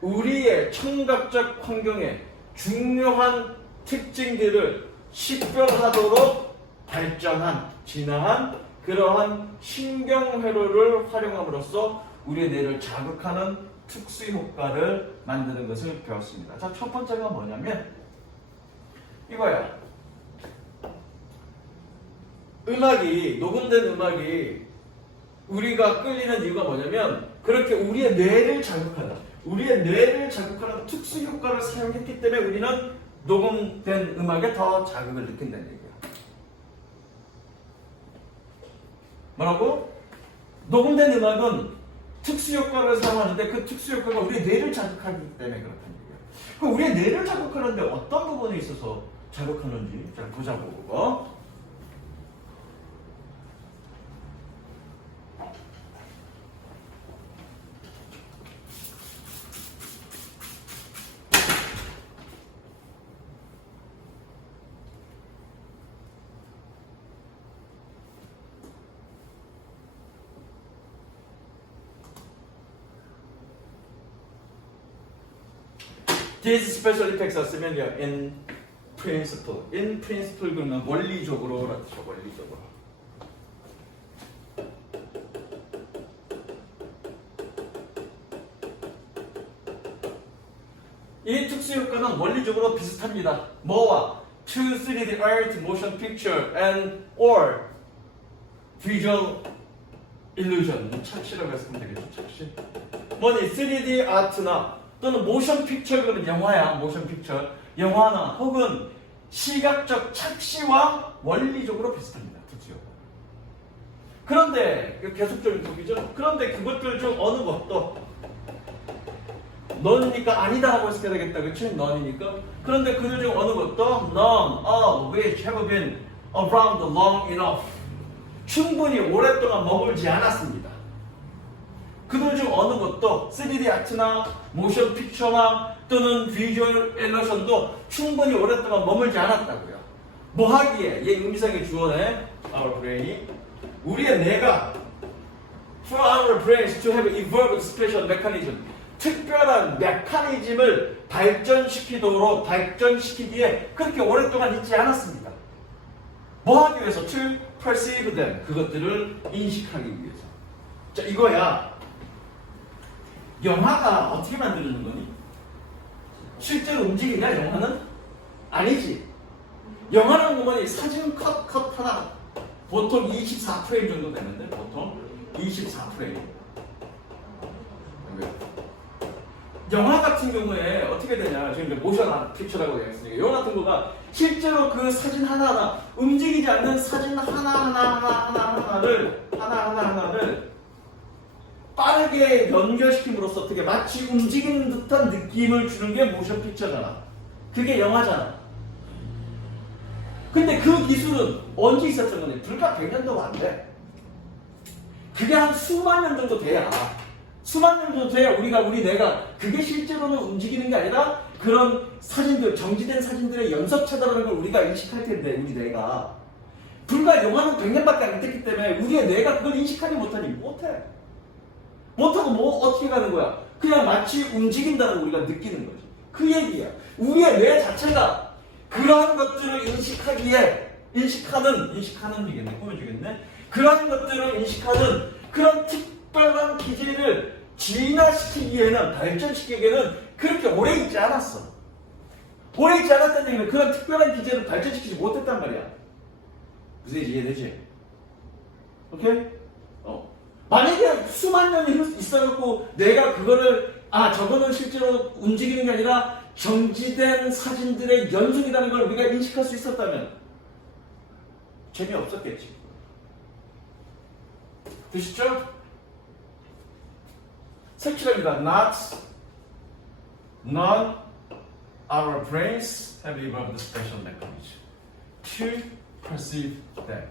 우리의 청각적 환경의 중요한 특징들을 식별하도록 발전한, 진화한 그러한 신경회로를 활용함으로써 우리의 뇌를 자극하는 특수 효과를 만드는 것을 배웠습니다. 자, 첫 번째가 뭐냐면 이거야. 녹음된 음악이 우리가 끌리는 이유가 뭐냐면 그렇게 우리의 뇌를 자극하는 특수 효과를 사용했기 때문에 우리는 녹음된 음악에 더 자극을 느낀다는 얘기야. 뭐라고? 녹음된 음악은 특수 효과를 사용하는데 그 특수 효과가 우리의 뇌를 자극하기 때문에 그렇다는 얘기야. 그럼 우리의 뇌를 자극하는데 어떤 부분에 있어서 자극하는지 잘 보자고. These special effects are similar in principle. In principle 그러면 원리적으로라는 뜻이죠. 원리적으로. 이 특수 효과는 원리적으로 비슷합니다. 뭐와? To 3D art, motion picture, and or visual illusion. 착시라고 했으면 되겠죠. 착시. 뭐니? 3D 아트나 또는 모션 픽처 그러면 영화야. 모션 픽처. 영화나 혹은 시각적 착시와 원리적으로 비슷합니다. 특수 효과. 그런데 계속적인 소비죠. 그런데 그것들 중 어느 것도 너니까 아니다라고 해석해야 되겠다. 그치? 너니까. 그런데 그들 중 어느 것도 none of which have been around long enough. 충분히 오랫동안 머물지 않았습니다. 그들 중 어느 것도 3D 아트나 모션 픽처나 또는 비주얼 일러션도 충분히 오랫동안 머물지 않았다고요. 뭐 하기에? 얘 의미상의 주어네. Our brain이 우리의 뇌가 for our brains to have evolved special mechanism 특별한 메커니즘을 발전시키기에 그렇게 오랫동안 있지 않았습니다. 뭐 하기 위해서? To perceive them. 그것들을 인식하기 위해서. 자, 이거야. 영화가 어떻게 만들어지는 거니? 실제로 움직이냐, 영화는? 아니지. 영화는 보면 사진 컷 하나. 보통 24프레임 정도 되는데, 보통 24프레임. 영화 같은 경우에 어떻게 되냐? 지금 이제 모션 픽처라고 되어 있으니까 영화 같은 거가 실제로 그 사진 하나하나 움직이지 않는 사진 하나하나를 빠르게 연결시킴으로써 어떻게 마치 움직이는 듯한 느낌을 주는 게 모션 픽처잖아. 그게 영화잖아. 근데 그 기술은 언제 있었던 거니? 불과 100년도 안 돼. 그게 한 수만 년 정도 돼야. 수만 년 정도 돼야 우리 뇌가 그게 실제로는 움직이는 게 아니라 그런 사진들, 정지된 사진들의 연속체다라는 걸 우리가 인식할 텐데, 우리 뇌가. 불과 영화는 100년밖에 안 됐기 때문에 우리의 뇌가 그걸 인식하지 못하니 못해. 못하고 뭐 어떻게 가는 거야? 그냥 마치 움직인다는 우리가 느끼는 거지. 그 얘기야. 우리의 뇌 자체가 그러한 것들을 인식하는 이겠네, 꾸며주겠네. 그러한 것들을 인식하는 그런 특별한 기제를 진화시키기에는, 발전시키기에는 그렇게 오래 있지 않았어. 오래 있지 않았다는 얘기는 그런 특별한 기제를 발전시키지 못했단 말이야. 무슨 얘기 이해되지? 오케이? 만약에 수만 년이 있어갖고 내가 그거를 저거는 실제로 움직이는 게 아니라 정지된 사진들의 연속이라는 걸 우리가 인식할 수 있었다면 재미없었겠지. 되시죠? 색칠합니다. None our brains have evolved a special mechanism to perceive them.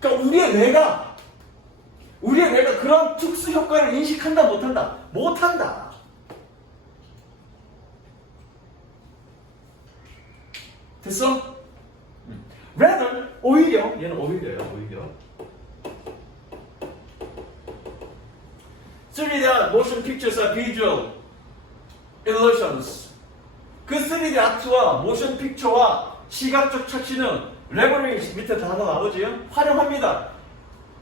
그러니까 우리의 뇌가 그런 특수 효과를 인식한다, 못한다? 못한다. 됐어? Rather, 오히려, 얘는 오히려요, 오히려. 3D motion pictures are visual illusions. 그 3D 아트와 모션 픽처와 시각적 착시는 leverage 밑에 단어 나오지? 활용합니다.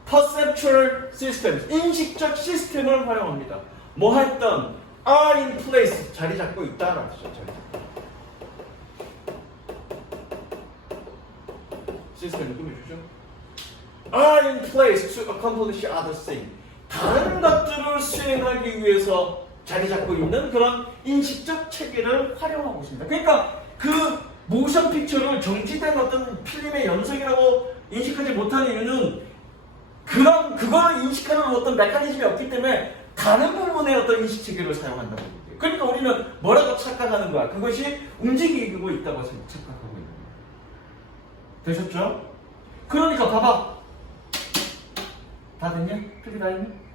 perceptual systems, 인식적 시스템을 활용합니다. 뭐 했던 are in place, 자리 잡고 있다라는 뜻이죠. 자리 잡고. 시스템을 꾸며주죠. are in place to accomplish other things. 다른 것들을 수행하기 위해서 자리 잡고 있는 그런 인식적 체계를 활용하고 있습니다. 그러니까 그 모션 픽처를 정지된 어떤 필름의 연속이라고 인식하지 못하는 이유는 그걸 인식하는 어떤 메커니즘이 없기 때문에 다른 부분의 어떤 인식 체계를 사용한다는 거예요. 그러니까 우리는 뭐라고 착각하는 거야? 그것이 움직이고 있다고 착각하고 있는 거예요. 되셨죠? 그러니까 봐봐. 다 됐냐? 필기 다 했냐?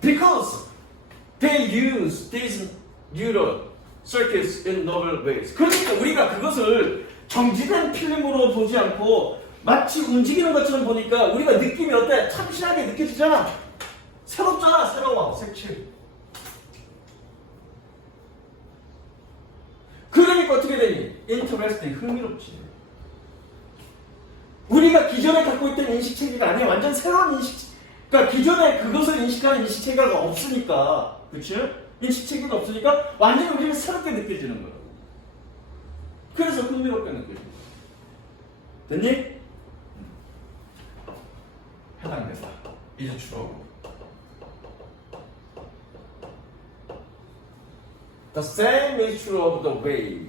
Because they use these neural circuits in novel ways. 그러니까 우리가 그것을 정지된 필름으로 보지 않고 마치 움직이는 것처럼 보니까 우리가 느낌이 어때? 참신하게 느껴지잖아. 새롭잖아. 새로워. 색칠. 그러니까 어떻게 되니? interesting. 흥미롭지. 우리가 기존에 갖고 있던 인식체계가 아니야. 완전 새로운 인식. 그러니까 기존에 그것을 인식하는 인식체계가 없으니까, 그렇지? 인식체계가 없으니까 완전히 우리는 새롭게 느껴지는 거야. 그래서 흥미롭게 느껴져. 됐니? 해당된다. 이제 추가하고. The same is true of the way.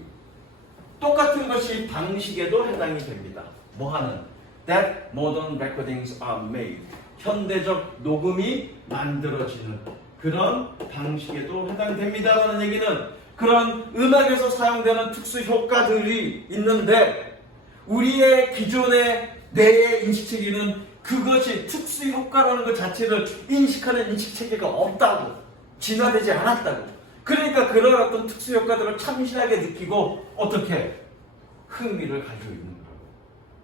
똑같은 것이 방식에도 해당이 됩니다. 뭐 하는? That modern recordings are made. 현대적 녹음이 만들어지는 그런 방식에도 해당됩니다라는 얘기는 그런 음악에서 사용되는 특수 효과들이 있는데 우리의 기존의 뇌의 인식체계는 그것이 특수 효과라는 것 자체를 인식하는 인식체계가 없다고, 진화되지 않았다고. 그러니까 그런 어떤 특수 효과들을 참신하게 느끼고 어떻게 흥미를 가지고 있는 거라고.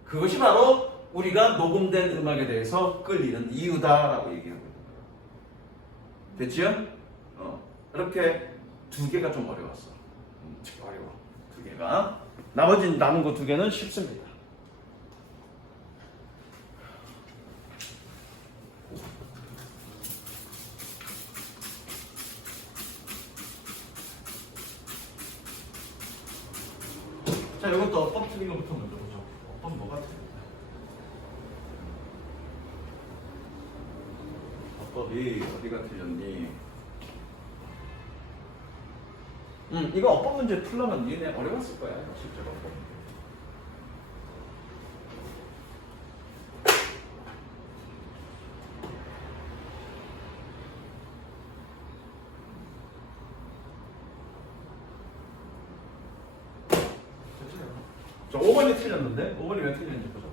그것이 바로 우리가 녹음된 음악에 대해서 끌리는 이유다라고 얘기하고 있는 거예요. 됐지요? 이렇게 두 개가 좀 어려웠어. 어려워. 두 개가. 나머지 남은 거 두 개는 쉽습니다. 자, 이것도 어법적인 것부터 먼저 보죠. 어법 뭐가 틀린다? 어법이 어디가 틀렸니? 이거 어법 문제 풀려면 니네 어려웠을 거야. 실제로 어법 문제. 자, 5번이 틀렸는데? 5번이 왜 틀렸는지 보자.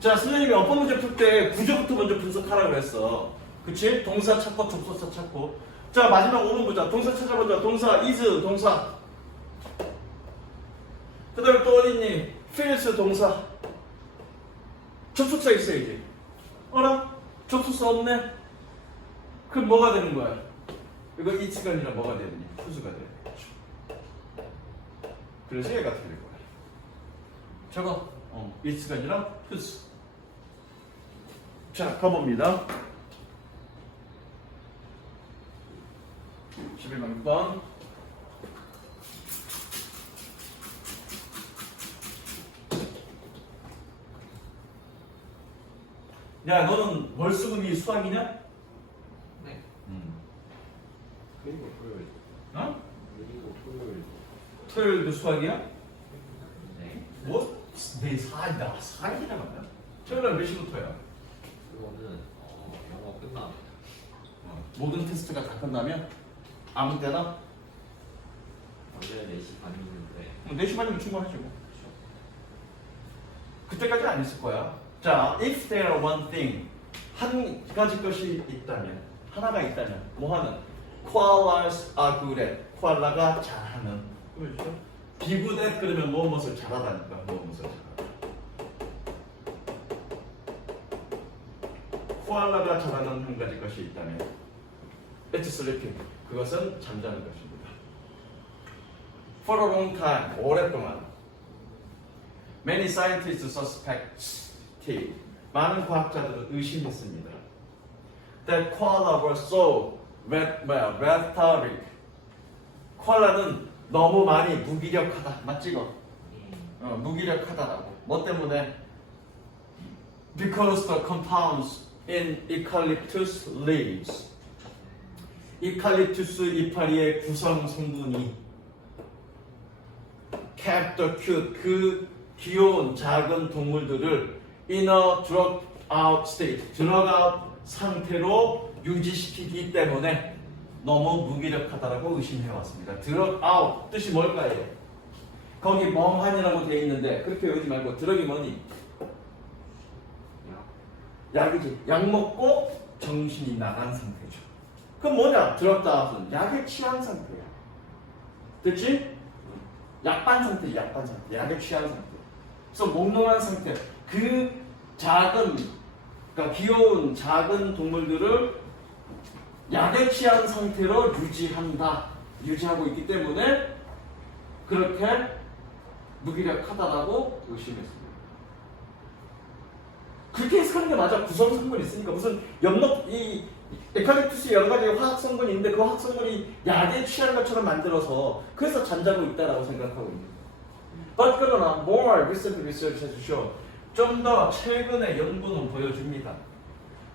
자, 선생님이 어법 문제 풀 때 구조부터 먼저 분석하라고 그랬어. 그치? 동사 찾고 접속사 찾고. 자, 마지막 5번 보자. 동사 찾아보자. 동사 is 동사. 그 다음에 또 어딨니? feels 동사. 접속사 있어야지. 어라? 접속사 없네? 그럼 뭐가 되는 거야? 이거 it가 아니라 뭐가 되느니? who's가 돼야 되겠죠. 그래서 얘가 틀릴 거야. 저거 it가 아니라 who's. 자, 가봅니다. 11번 6번. 야, 너는 월수금이 수학이냐? 네. 그리고 토요일. 어? 그리고 토요일. 토요일도 수학이야? 네. 뭐? 내 사이다. 사이다 말이야. 토요일날 몇 시부터야? 그거는 영어 끝나면 모든 테스트가 다 끝나면 아무 때나 원래 4시 반이는데 4시 반이면 충분하지 뭐. 그때까지 안 있을 거야. 자, if there one thing, 한 가지 것이 있다면, 하나가 있다면, 뭐 하는? Koalas are good at. 코알라가 잘하는. 그렇죠? Be good at 그러면 무엇을 잘하다니까. 무엇을 잘하다. 코알라가 잘하는 한 가지 것이 있다면, it's sleeping. 그것은 잠자는 것입니다. For a long time, 오랫동안. Many scientists suspect. 많은 과학자들은 의심했습니다. That koala was so rhetoric. 코알라는 너무 많이 무기력하다. 맞지 이거? 무기력하다라고. 뭐 때문에? Because the compounds in eucalyptus leaves. 이칼립투스 이파리의 구성 성분이 kept the cute, 그 귀여운 작은 동물들을 in a drug out state, drug out 상태로 유지시키기 때문에 너무 무기력하다라고 의심해왔습니다. drug out 뜻이 뭘까요? 거기 멍하니라고 되어 있는데 그렇게 외우지 말고 drug이 뭐니? 약이지. 약 먹고 정신이 나간 상태죠. 그럼 뭐냐? drug out은 약에 취한 상태야. 됐지? 약반 상태, 약반 상태. 약에 취한 상태. 그래서 몽롱한 상태. 그 작은, 그러니까 귀여운 작은 동물들을 야대치한 상태로 유지하고 있기 때문에 그렇게 무기력하다라고 의심했습니다. 그렇게 해석하는 게 맞아. 구성 성분이 있으니까 무슨 이 에칼립투스 여러 가지 화학 성분이 있는데 그 화학 성분이 약에 취한 것처럼 만들어서 그래서 잠자고 있다라고 생각하고 있는 거예요. But 그러나 more recent research has shown 좀 더 최근의 연구는 보여줍니다.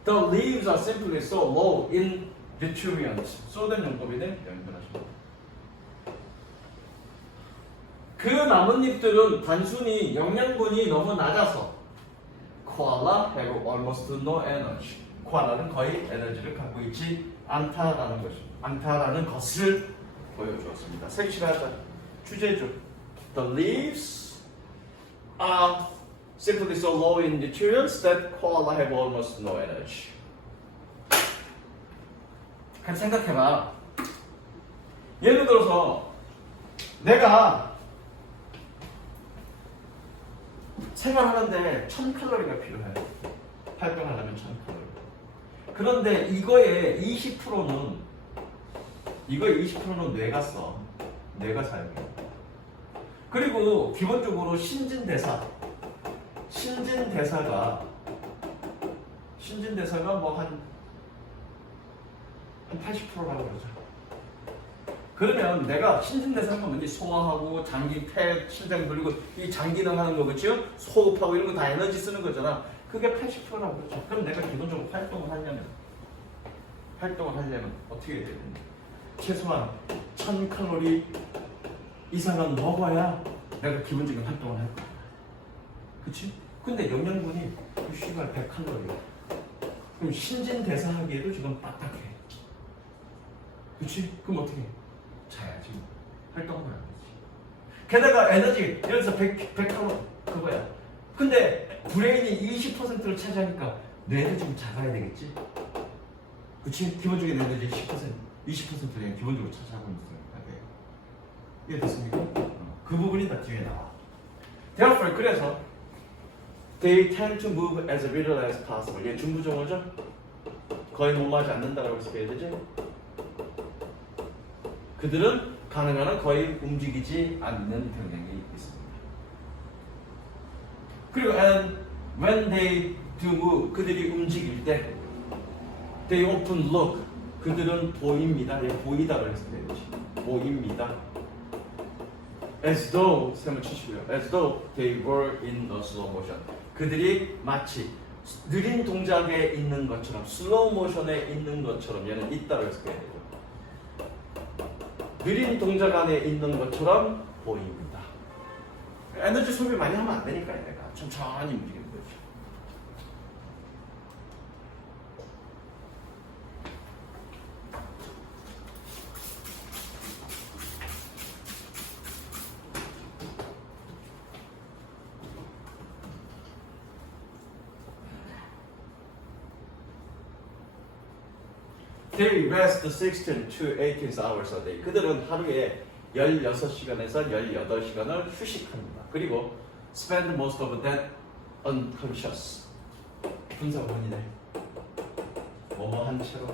The leaves are simply so low in nutrients. 소된 용법이네. 연결하십니다. 그 나뭇잎들은 단순히 영양분이 너무 낮아서 koala have almost no energy. 코알라는 거의 에너지를 갖고 있지 않다라는 것을 보여주었습니다. 색칠하자 주제죠. The leaves are simply so low in nutrients that koala have almost no energy. 그냥 생각해봐. 예를 들어서 내가 생활하는데 1000칼로리가 필요해. 활동하려면 1000칼로리. 그런데 이거의 20%는 뇌가 써. 뇌가 사용해. 그리고 기본적으로 신진대사가 뭐 한 80%라고 그러죠. 그러면 내가 신진대사가 뭔지 소화하고 장기, 폐, 심장 돌리고 이 장기능 하는 거 그렇죠? 호흡하고 이런 거 다 에너지 쓰는 거잖아. 그게 80%라고 그러죠. 그럼 내가 기본적으로 활동을 하려면 어떻게 해야 되는데? 최소한 1000칼로리 이상은 먹어야 내가 기본적인 활동을 할 거야. 그치? 근데 영양분이 그 씨발 100칼로리야. 그럼 신진대사하기에도 지금 빡빡해. 그치? 그럼 어떻게 해? 자야지. 활동하면 안 되지. 게다가 에너지, 여기서 100칼로리 그거야. 근데 브레인이 20%를 차지하니까 뇌도 좀 작아야 되겠지? 그치? 기본적인 에너지 20%는 기본적으로 차지하고 있으니까. 이해됐습니까? 그 부분이 다 뒤에 나와. Therefore, 그래서 they tend to move as little as possible. 얘 중부정어죠? 거의 몸하지 않는다라고 해석해야 되지? 그들은 가능한 한 거의 움직이지 않는 경향이 있습니다. 그리고 and when they do move, 그들이 움직일 때 they often look, 그들은 보입니다. 얘 보이다라고 해석해야 되지? 보입니다. As though, 세번 치시고요. As though they were in a slow motion. 그들이 마치 느린 동작에 있는 것처럼, 슬로우 모션에 있는 것처럼 얘는 있다고 해석해야 되죠. 느린 동작 안에 있는 것처럼 보입니다. 에너지 소비 많이 하면 안 되니까 얘가 천천히 움직이는 거죠. They rest 16 to 18 hours a day. 그들은 하루에 16시간에서 18시간을 휴식합니다. 그리고 spend most of that unconscious. 분사구문이네. 뭐뭐한 채로.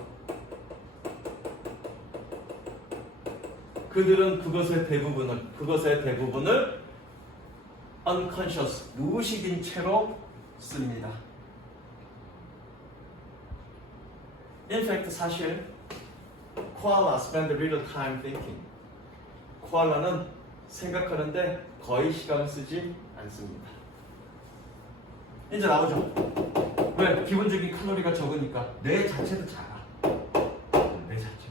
그들은 그것의 대부분을 unconscious, 무의식인 채로 씁니다. In fact, 사실 koala spend little time thinking. 코알라는 생각하는데 거의 시간을 쓰지 않습니다. 이제 나오죠. 왜? 기본적인 칼로리가 적으니까 뇌 자체도 작아. 뇌 자체.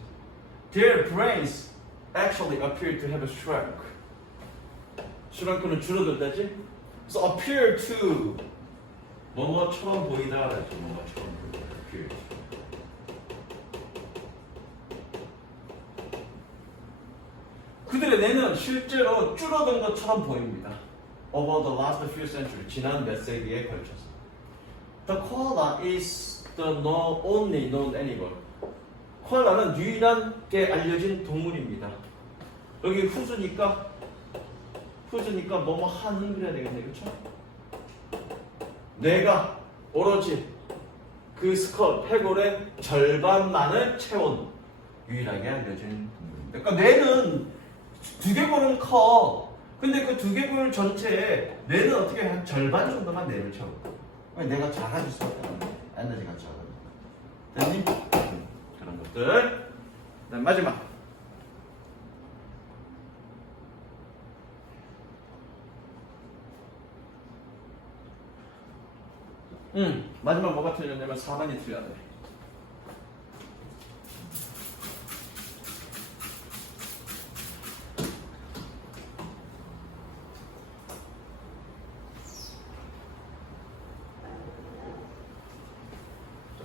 Their brains actually appear to have shrunk. shrunk는 줄어들다지. So appear to 뭐뭐처럼 보이다라지. 뭐뭐처럼 보이다. appear to. 그들의 뇌는 실제로 줄어든 것처럼 보입니다. Over the last few centuries, 지난 몇 세기에 걸쳐서. The koala is the only known animal. 코알라는 유일하게 알려진 동물입니다. 여기 후즈니까 뭐뭐 하는 그래야 되겠네, 그렇죠? 뇌가 오로지 그 스컬, 패골의 절반만을 채운 유일하게 알려진 동물입니다. 그러니까 뇌는 두개골은 커. 근데 그 두개골 전체에 뇌는 어떻게 한 절반 정도만 뇌를 채워. 뇌가 작아질 수 없다. 에너지가 작아. 됐니? 그런 것들. 그다음 마지막. 마지막 뭐가 틀렸냐면 4번이 틀려야 돼.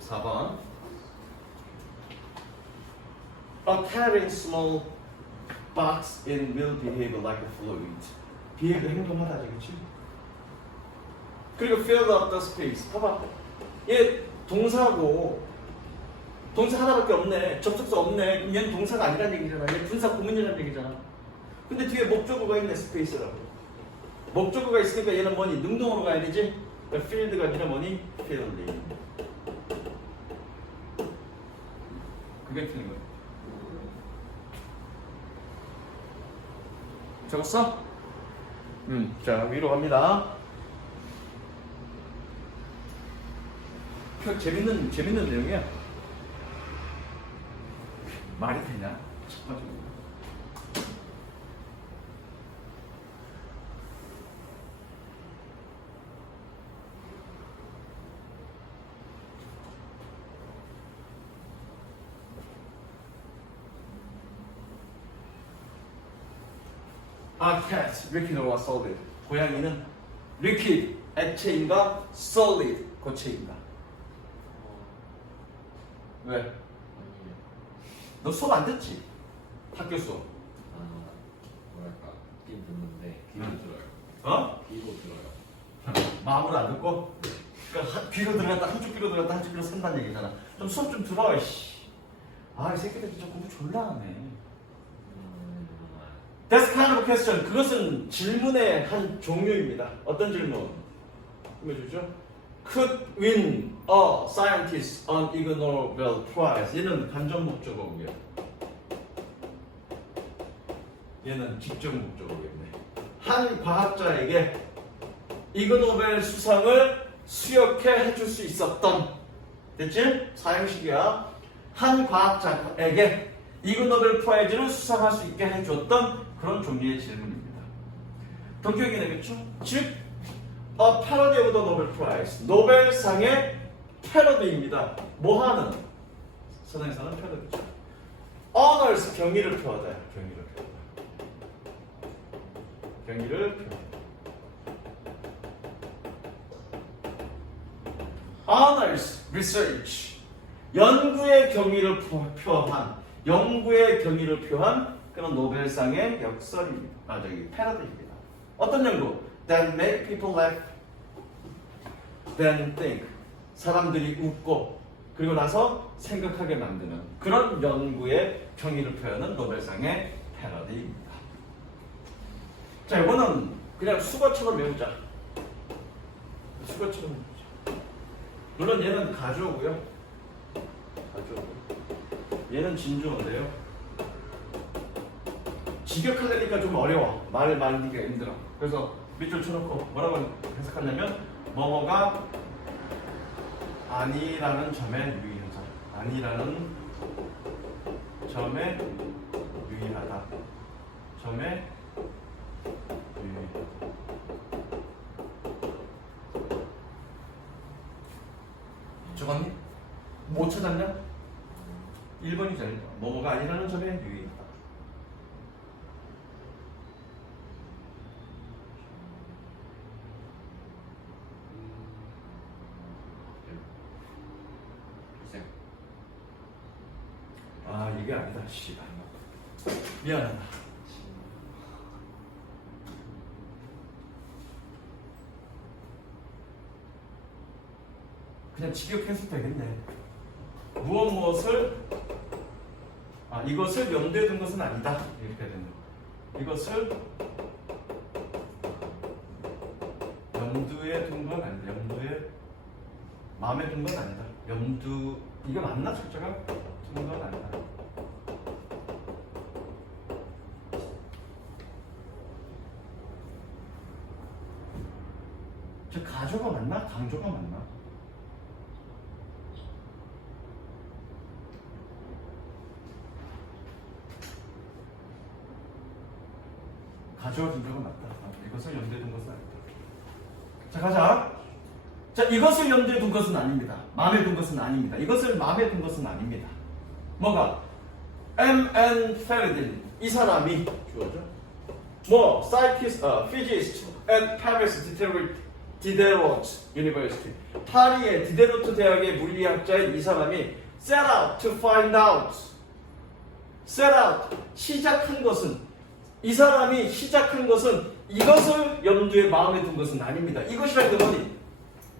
자, 4번. A cat in small box in will behave like a fluid. behave 행동하다지, 그치? 그리고 fill up the space. 봐봐. 얘 동사고 동사 하나밖에 없네. 접속사 없네. 그럼 얘는 동사가 아니란 얘기잖아. 얘 분사 구문이란 얘기잖아. 근데 뒤에 목적어가 있네. 스페이스라고. 목적어가 있으니까 얘는 뭐니? 능동으로 가야 되지? field가 아니라 뭐니? fielding. 그게 틀린 거야. 적었어? 자, 위로 갑니다. 재밌는 내용이야. 말이 되냐? 첫 번째. A cat, liquid와 solid. 고양이는 liquid, 액체인가 solid, 고체인가? 왜? 아니에요. 너 수업 안 듣지? 학교 수업. 뭐랄까 듣긴 듣는데 귀로 들어요. 어? 귀로 들어요. 마음으로 안 듣고? 그러니까 귀로 들어갔다 한쪽 귀로 들어갔다 한쪽 귀로 산다는 얘기잖아. 좀 수업 좀 들어. 씨. 아, 이 새끼들 진짜 공부 졸라 하네. That's kind of a question. 그것은 질문의 한 종류입니다. 어떤 질문? 보여주죠. Could win a scientist an Ig Nobel Prize. 얘는 간접 목적어고요. 얘는 직접 목적어겠네. 한 과학자에게 이그 노벨 수상을 수여케 해줄 수 있었던, 됐지? 사형식이야. 한 과학자에게 이그 노벨 프라이즈를 수상할 수 있게 해줬던 그런 종류의 질문입니다. 동격이 되겠죠? 즉, A parody of the Nobel Prize. 노벨상의 패러디입니다. 뭐하는? 선생님사는 패러디죠. Honors, 경의를 표하다. 경의를 표하다. Honors, research. 연구의 경의를 표한 그런 노벨상의 역설입니다. 패러디입니다. 어떤 연구? That make people laugh, then think. 사람들이 웃고 그리고 나서 생각하게 만드는 그런 연구의 경의를 표하는 노벨상의 패러디입니다. 자, 이거는 그냥 수거처럼 외우자. 수거처럼 외우자. 물론 얘는 가져오고요. 얘는 진주어인데요. 직역하려니까 좀 어려워. 말을 말리기가 힘들어. 그래서 밑줄 쳐놓고 뭐라고 해석하냐면 뭐뭐가 아니라는 점에 유의하자. 아니라는 점에 유의하다. 점에 유의하다. 적었니? 못 찾았냐? 1번이잖아. 뭐뭐가 아니라는 점에 유의하다. 아, 이게 아니다. 씨발. 미안하다. 그냥 직역해서 되겠네. 무엇을 이것을 염두에 둔 것은 아니다. 이렇게 되는 거. 이것을 염두에 둔 건 아니다. 염두에 마음에 둔 건 아니다. 염두 이거 맞나 철자가? 둔 건 아니다. 저 가조가 맞나? 강조가 맞나? 가조가 둔 적은 맞다. 이것을 염두에 둔 것은 아니다. 자 가자. 자 이것을 염두에 둔 것은 아닙니다. 마음에 둔 것은 아닙니다. 이것을 마음에 둔 것은 아닙니다. 뭐가? M.N. Faradin 이 사람이 주어져. 뭐 physicist at Paris Diderot University 파리의 디데로트 대학의 물리학자인 이 사람이 set out to find out 시작한 것은 이 사람이 시작한 것은 이것을 염두에 마음에 둔 것은 아닙니다. 이것이란 게 뭐니?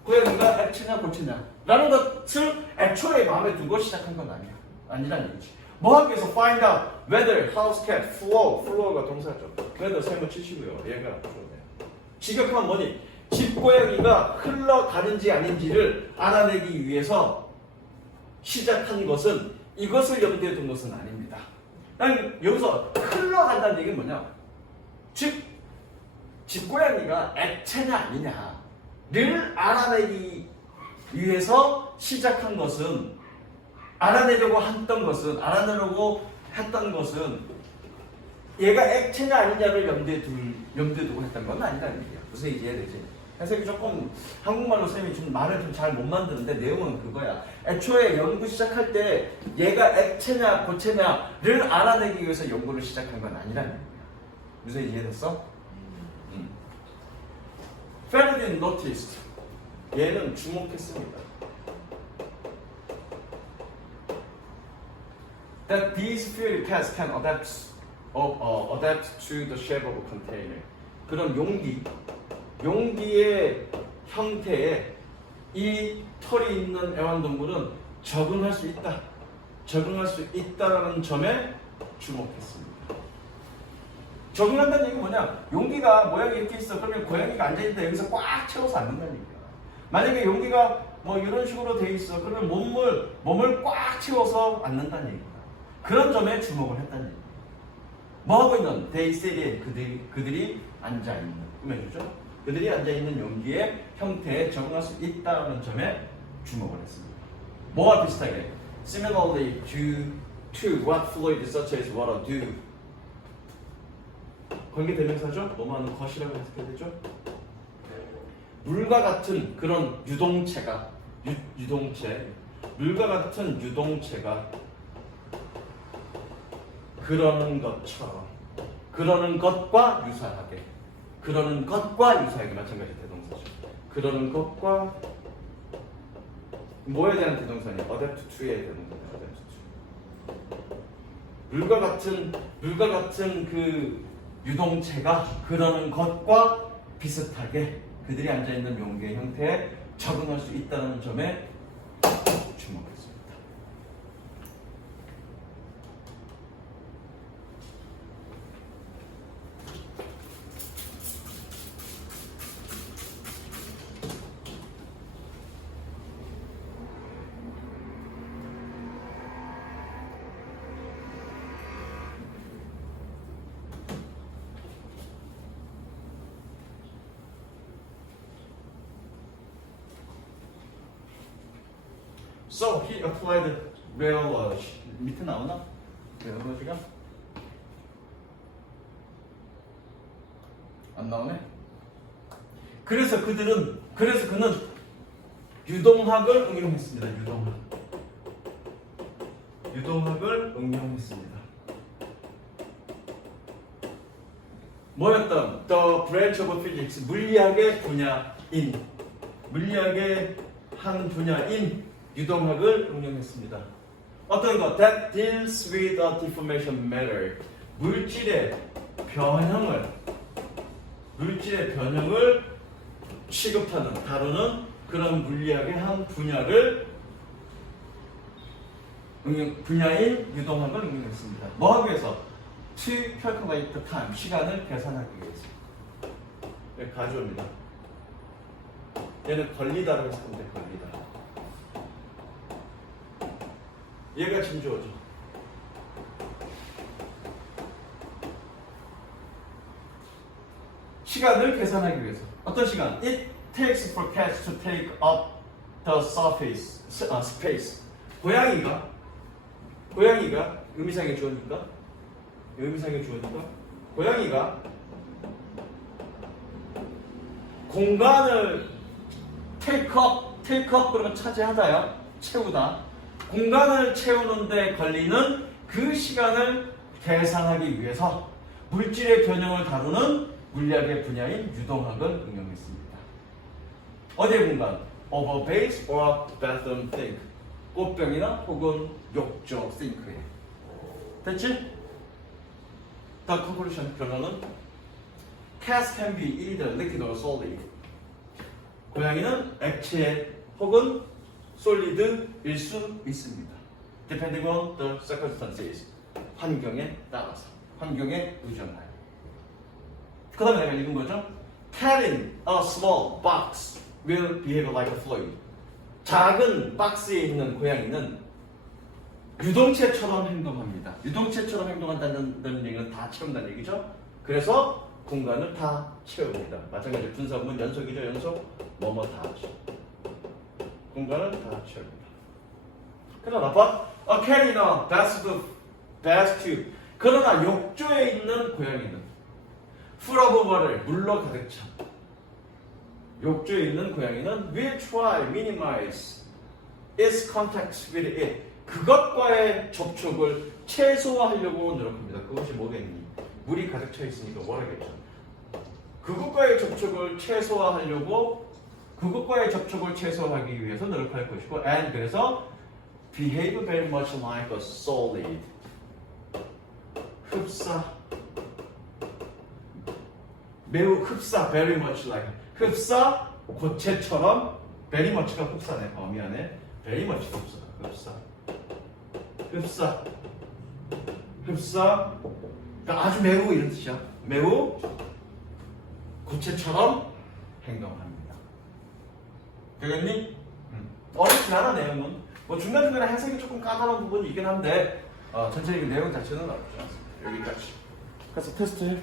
고양이가 액체냐 고체냐 라는 것을 애초에 마음에 두고 시작한 건 아니란 얘기지. 뭐 하기 위해서 find out whether house cat flow가 동사죠. whether 세모 치시고요. 얘가 주어네요. 직역하면 뭐니? 집고양이가 흘러가는지 아닌지를 알아내기 위해서 시작한 것은 이것을 염두에 둔 것은 아닙니다. 난 여기서 흘러간다는 얘기는 뭐냐? 즉 집고양이가 액체냐 아니냐를 알아내기 위해서 시작한 것은 알아내려고 했던 것은 얘가 액체냐 아니냐를 염두에 두고 했던 건 아니라는 얘기야. 무슨 이해되지? 해석이 조금 한국말로 쌤이 좀 말을 좀 잘 못 만드는데 내용은 그거야. 애초에 연구 시작할 때 얘가 액체냐 고체냐를 알아내기 위해서 연구를 시작한 건 아니라는 얘기야. 무슨 이해됐어? Faradin noticed 얘는 주목했습니다. That these fairy cats can adapt to the shape of a container. 그런 용기의 형태에 이 털이 있는 애완동물은 적응할 수 있다라는 점에 주목했습니다. 적응한다는 얘기가 뭐냐? 용기가 모양이 이렇게 있어. 그러면 고양이가 앉아있는데 여기서 꽉 채워서 앉는다는 얘기야. 만약에 용기가 뭐 이런 식으로 돼 있어. 그러면 몸을 꽉 채워서 앉는다는 얘기야. 그런 점에 주목을 했다는 얘기야. 뭐 하고 있는? They sit in. 그들이 앉아있는. 꾸며주죠? 그들이 앉아있는 용기의 형태에 적응할 수 있다는 점에 주목을 했습니다. 뭐와 비슷하게? Similarly to what fluid such as water do. 관계대명사죠? 뭐뭐하는 것이라고 해석해야 되죠? 물과 같은 그런 유동체가 물과 같은 유동체가 그러는 것처럼 그러는 것과 유사하게 마찬가지 대동사죠. 그러는 것과 뭐에 대한 대동사냐? adapt to에 대동사냐? adapt to. 물과 같은 그 유동체가 그러는 것과 비슷하게 그들이 앉아있는 용기의 형태에 적응할 수 있다는 점에 주목했습니다. So he applied rheology. 밑에 나오나? rheology가? 안 나오네? 그래서 그는 유동학을 응용했습니다. 유동학을 응용했습니다. 뭐였던? The branch of physics. 물리학의 한 분야인 유동학을 응용했습니다. 어떤 것? That deals with the deformation matter. 물질의 변형을 취급하는, 다루는 그런 물리학의 한 분야인 유동학을 응용했습니다. 뭐 하기 위해서? To calculate the time. 시간을 계산하기 위해서. 네, 가져옵니다. 얘는 걸리다라고 했을 건데 걸리다. 얘가 진주어죠. 시간을 계산하기 위해서. 어떤 시간? It takes for cats to take up the surface, space. 고양이가 의미상의 주어니까 고양이가 공간을 take up 그러면 차지하다야, 채우다. 공간을 채우는데 걸리는 그 시간을 계산하기 위해서 물질의 변형을 다루는 물리학의 분야인 유동학을 응용했습니다. 어디의 공간? Over base or bathroom sink. 꽃병이나 혹은 욕조 싱크에. 됐지? The conclusion, 결론은 Cats can be either liquid or solid. 고양이는 액체 혹은 솔리드일 수 있습니다. Depending on the circumstances. 환경에 따라서. 환경에 의존하여. 그 다음에 내가 읽은 거죠. Cat in a small box will behave like a fluid. 작은 박스에 있는 고양이는 유동체처럼 행동합니다. 유동체처럼 행동한다는 얘기는 다 채운다는 얘기죠. 그래서 공간을 다 채웁니다. 마찬가지로 분사구문 연속이죠. 연속 뭐뭐 다 하죠. 공간을 다 채웁니다. 그러나 봐. A cat in a bathtub. 그러나 욕조에 있는 고양이는 full of water, 물로 가득 차. 욕조에 있는 고양이는 will try minimize its contact with it. 그것과의 접촉을 최소화하려고 노력합니다. 그것이 뭐겠니? 물이 가득 차 있으니까 뭐라겠죠? 그것과의 접촉을 최소화하기 위해서 노력할 것이고, and 그래서 behave very much like a solid. 매우 흡사, very much like. 흡사, 고체처럼, very much가 흡사네. 미안해. very much가 흡사. 그러니까 아주 매우 이런 뜻이야. 매우 고체처럼 행동합니다. 되겠니? 어렵지 않아, 내용은. 뭐 중간중간에 해석이 조금 까다로운 부분이 있긴 한데, 전체적인 내용 자체는 어렵지 않습니다. 여기까지. 그래서 테스트 해.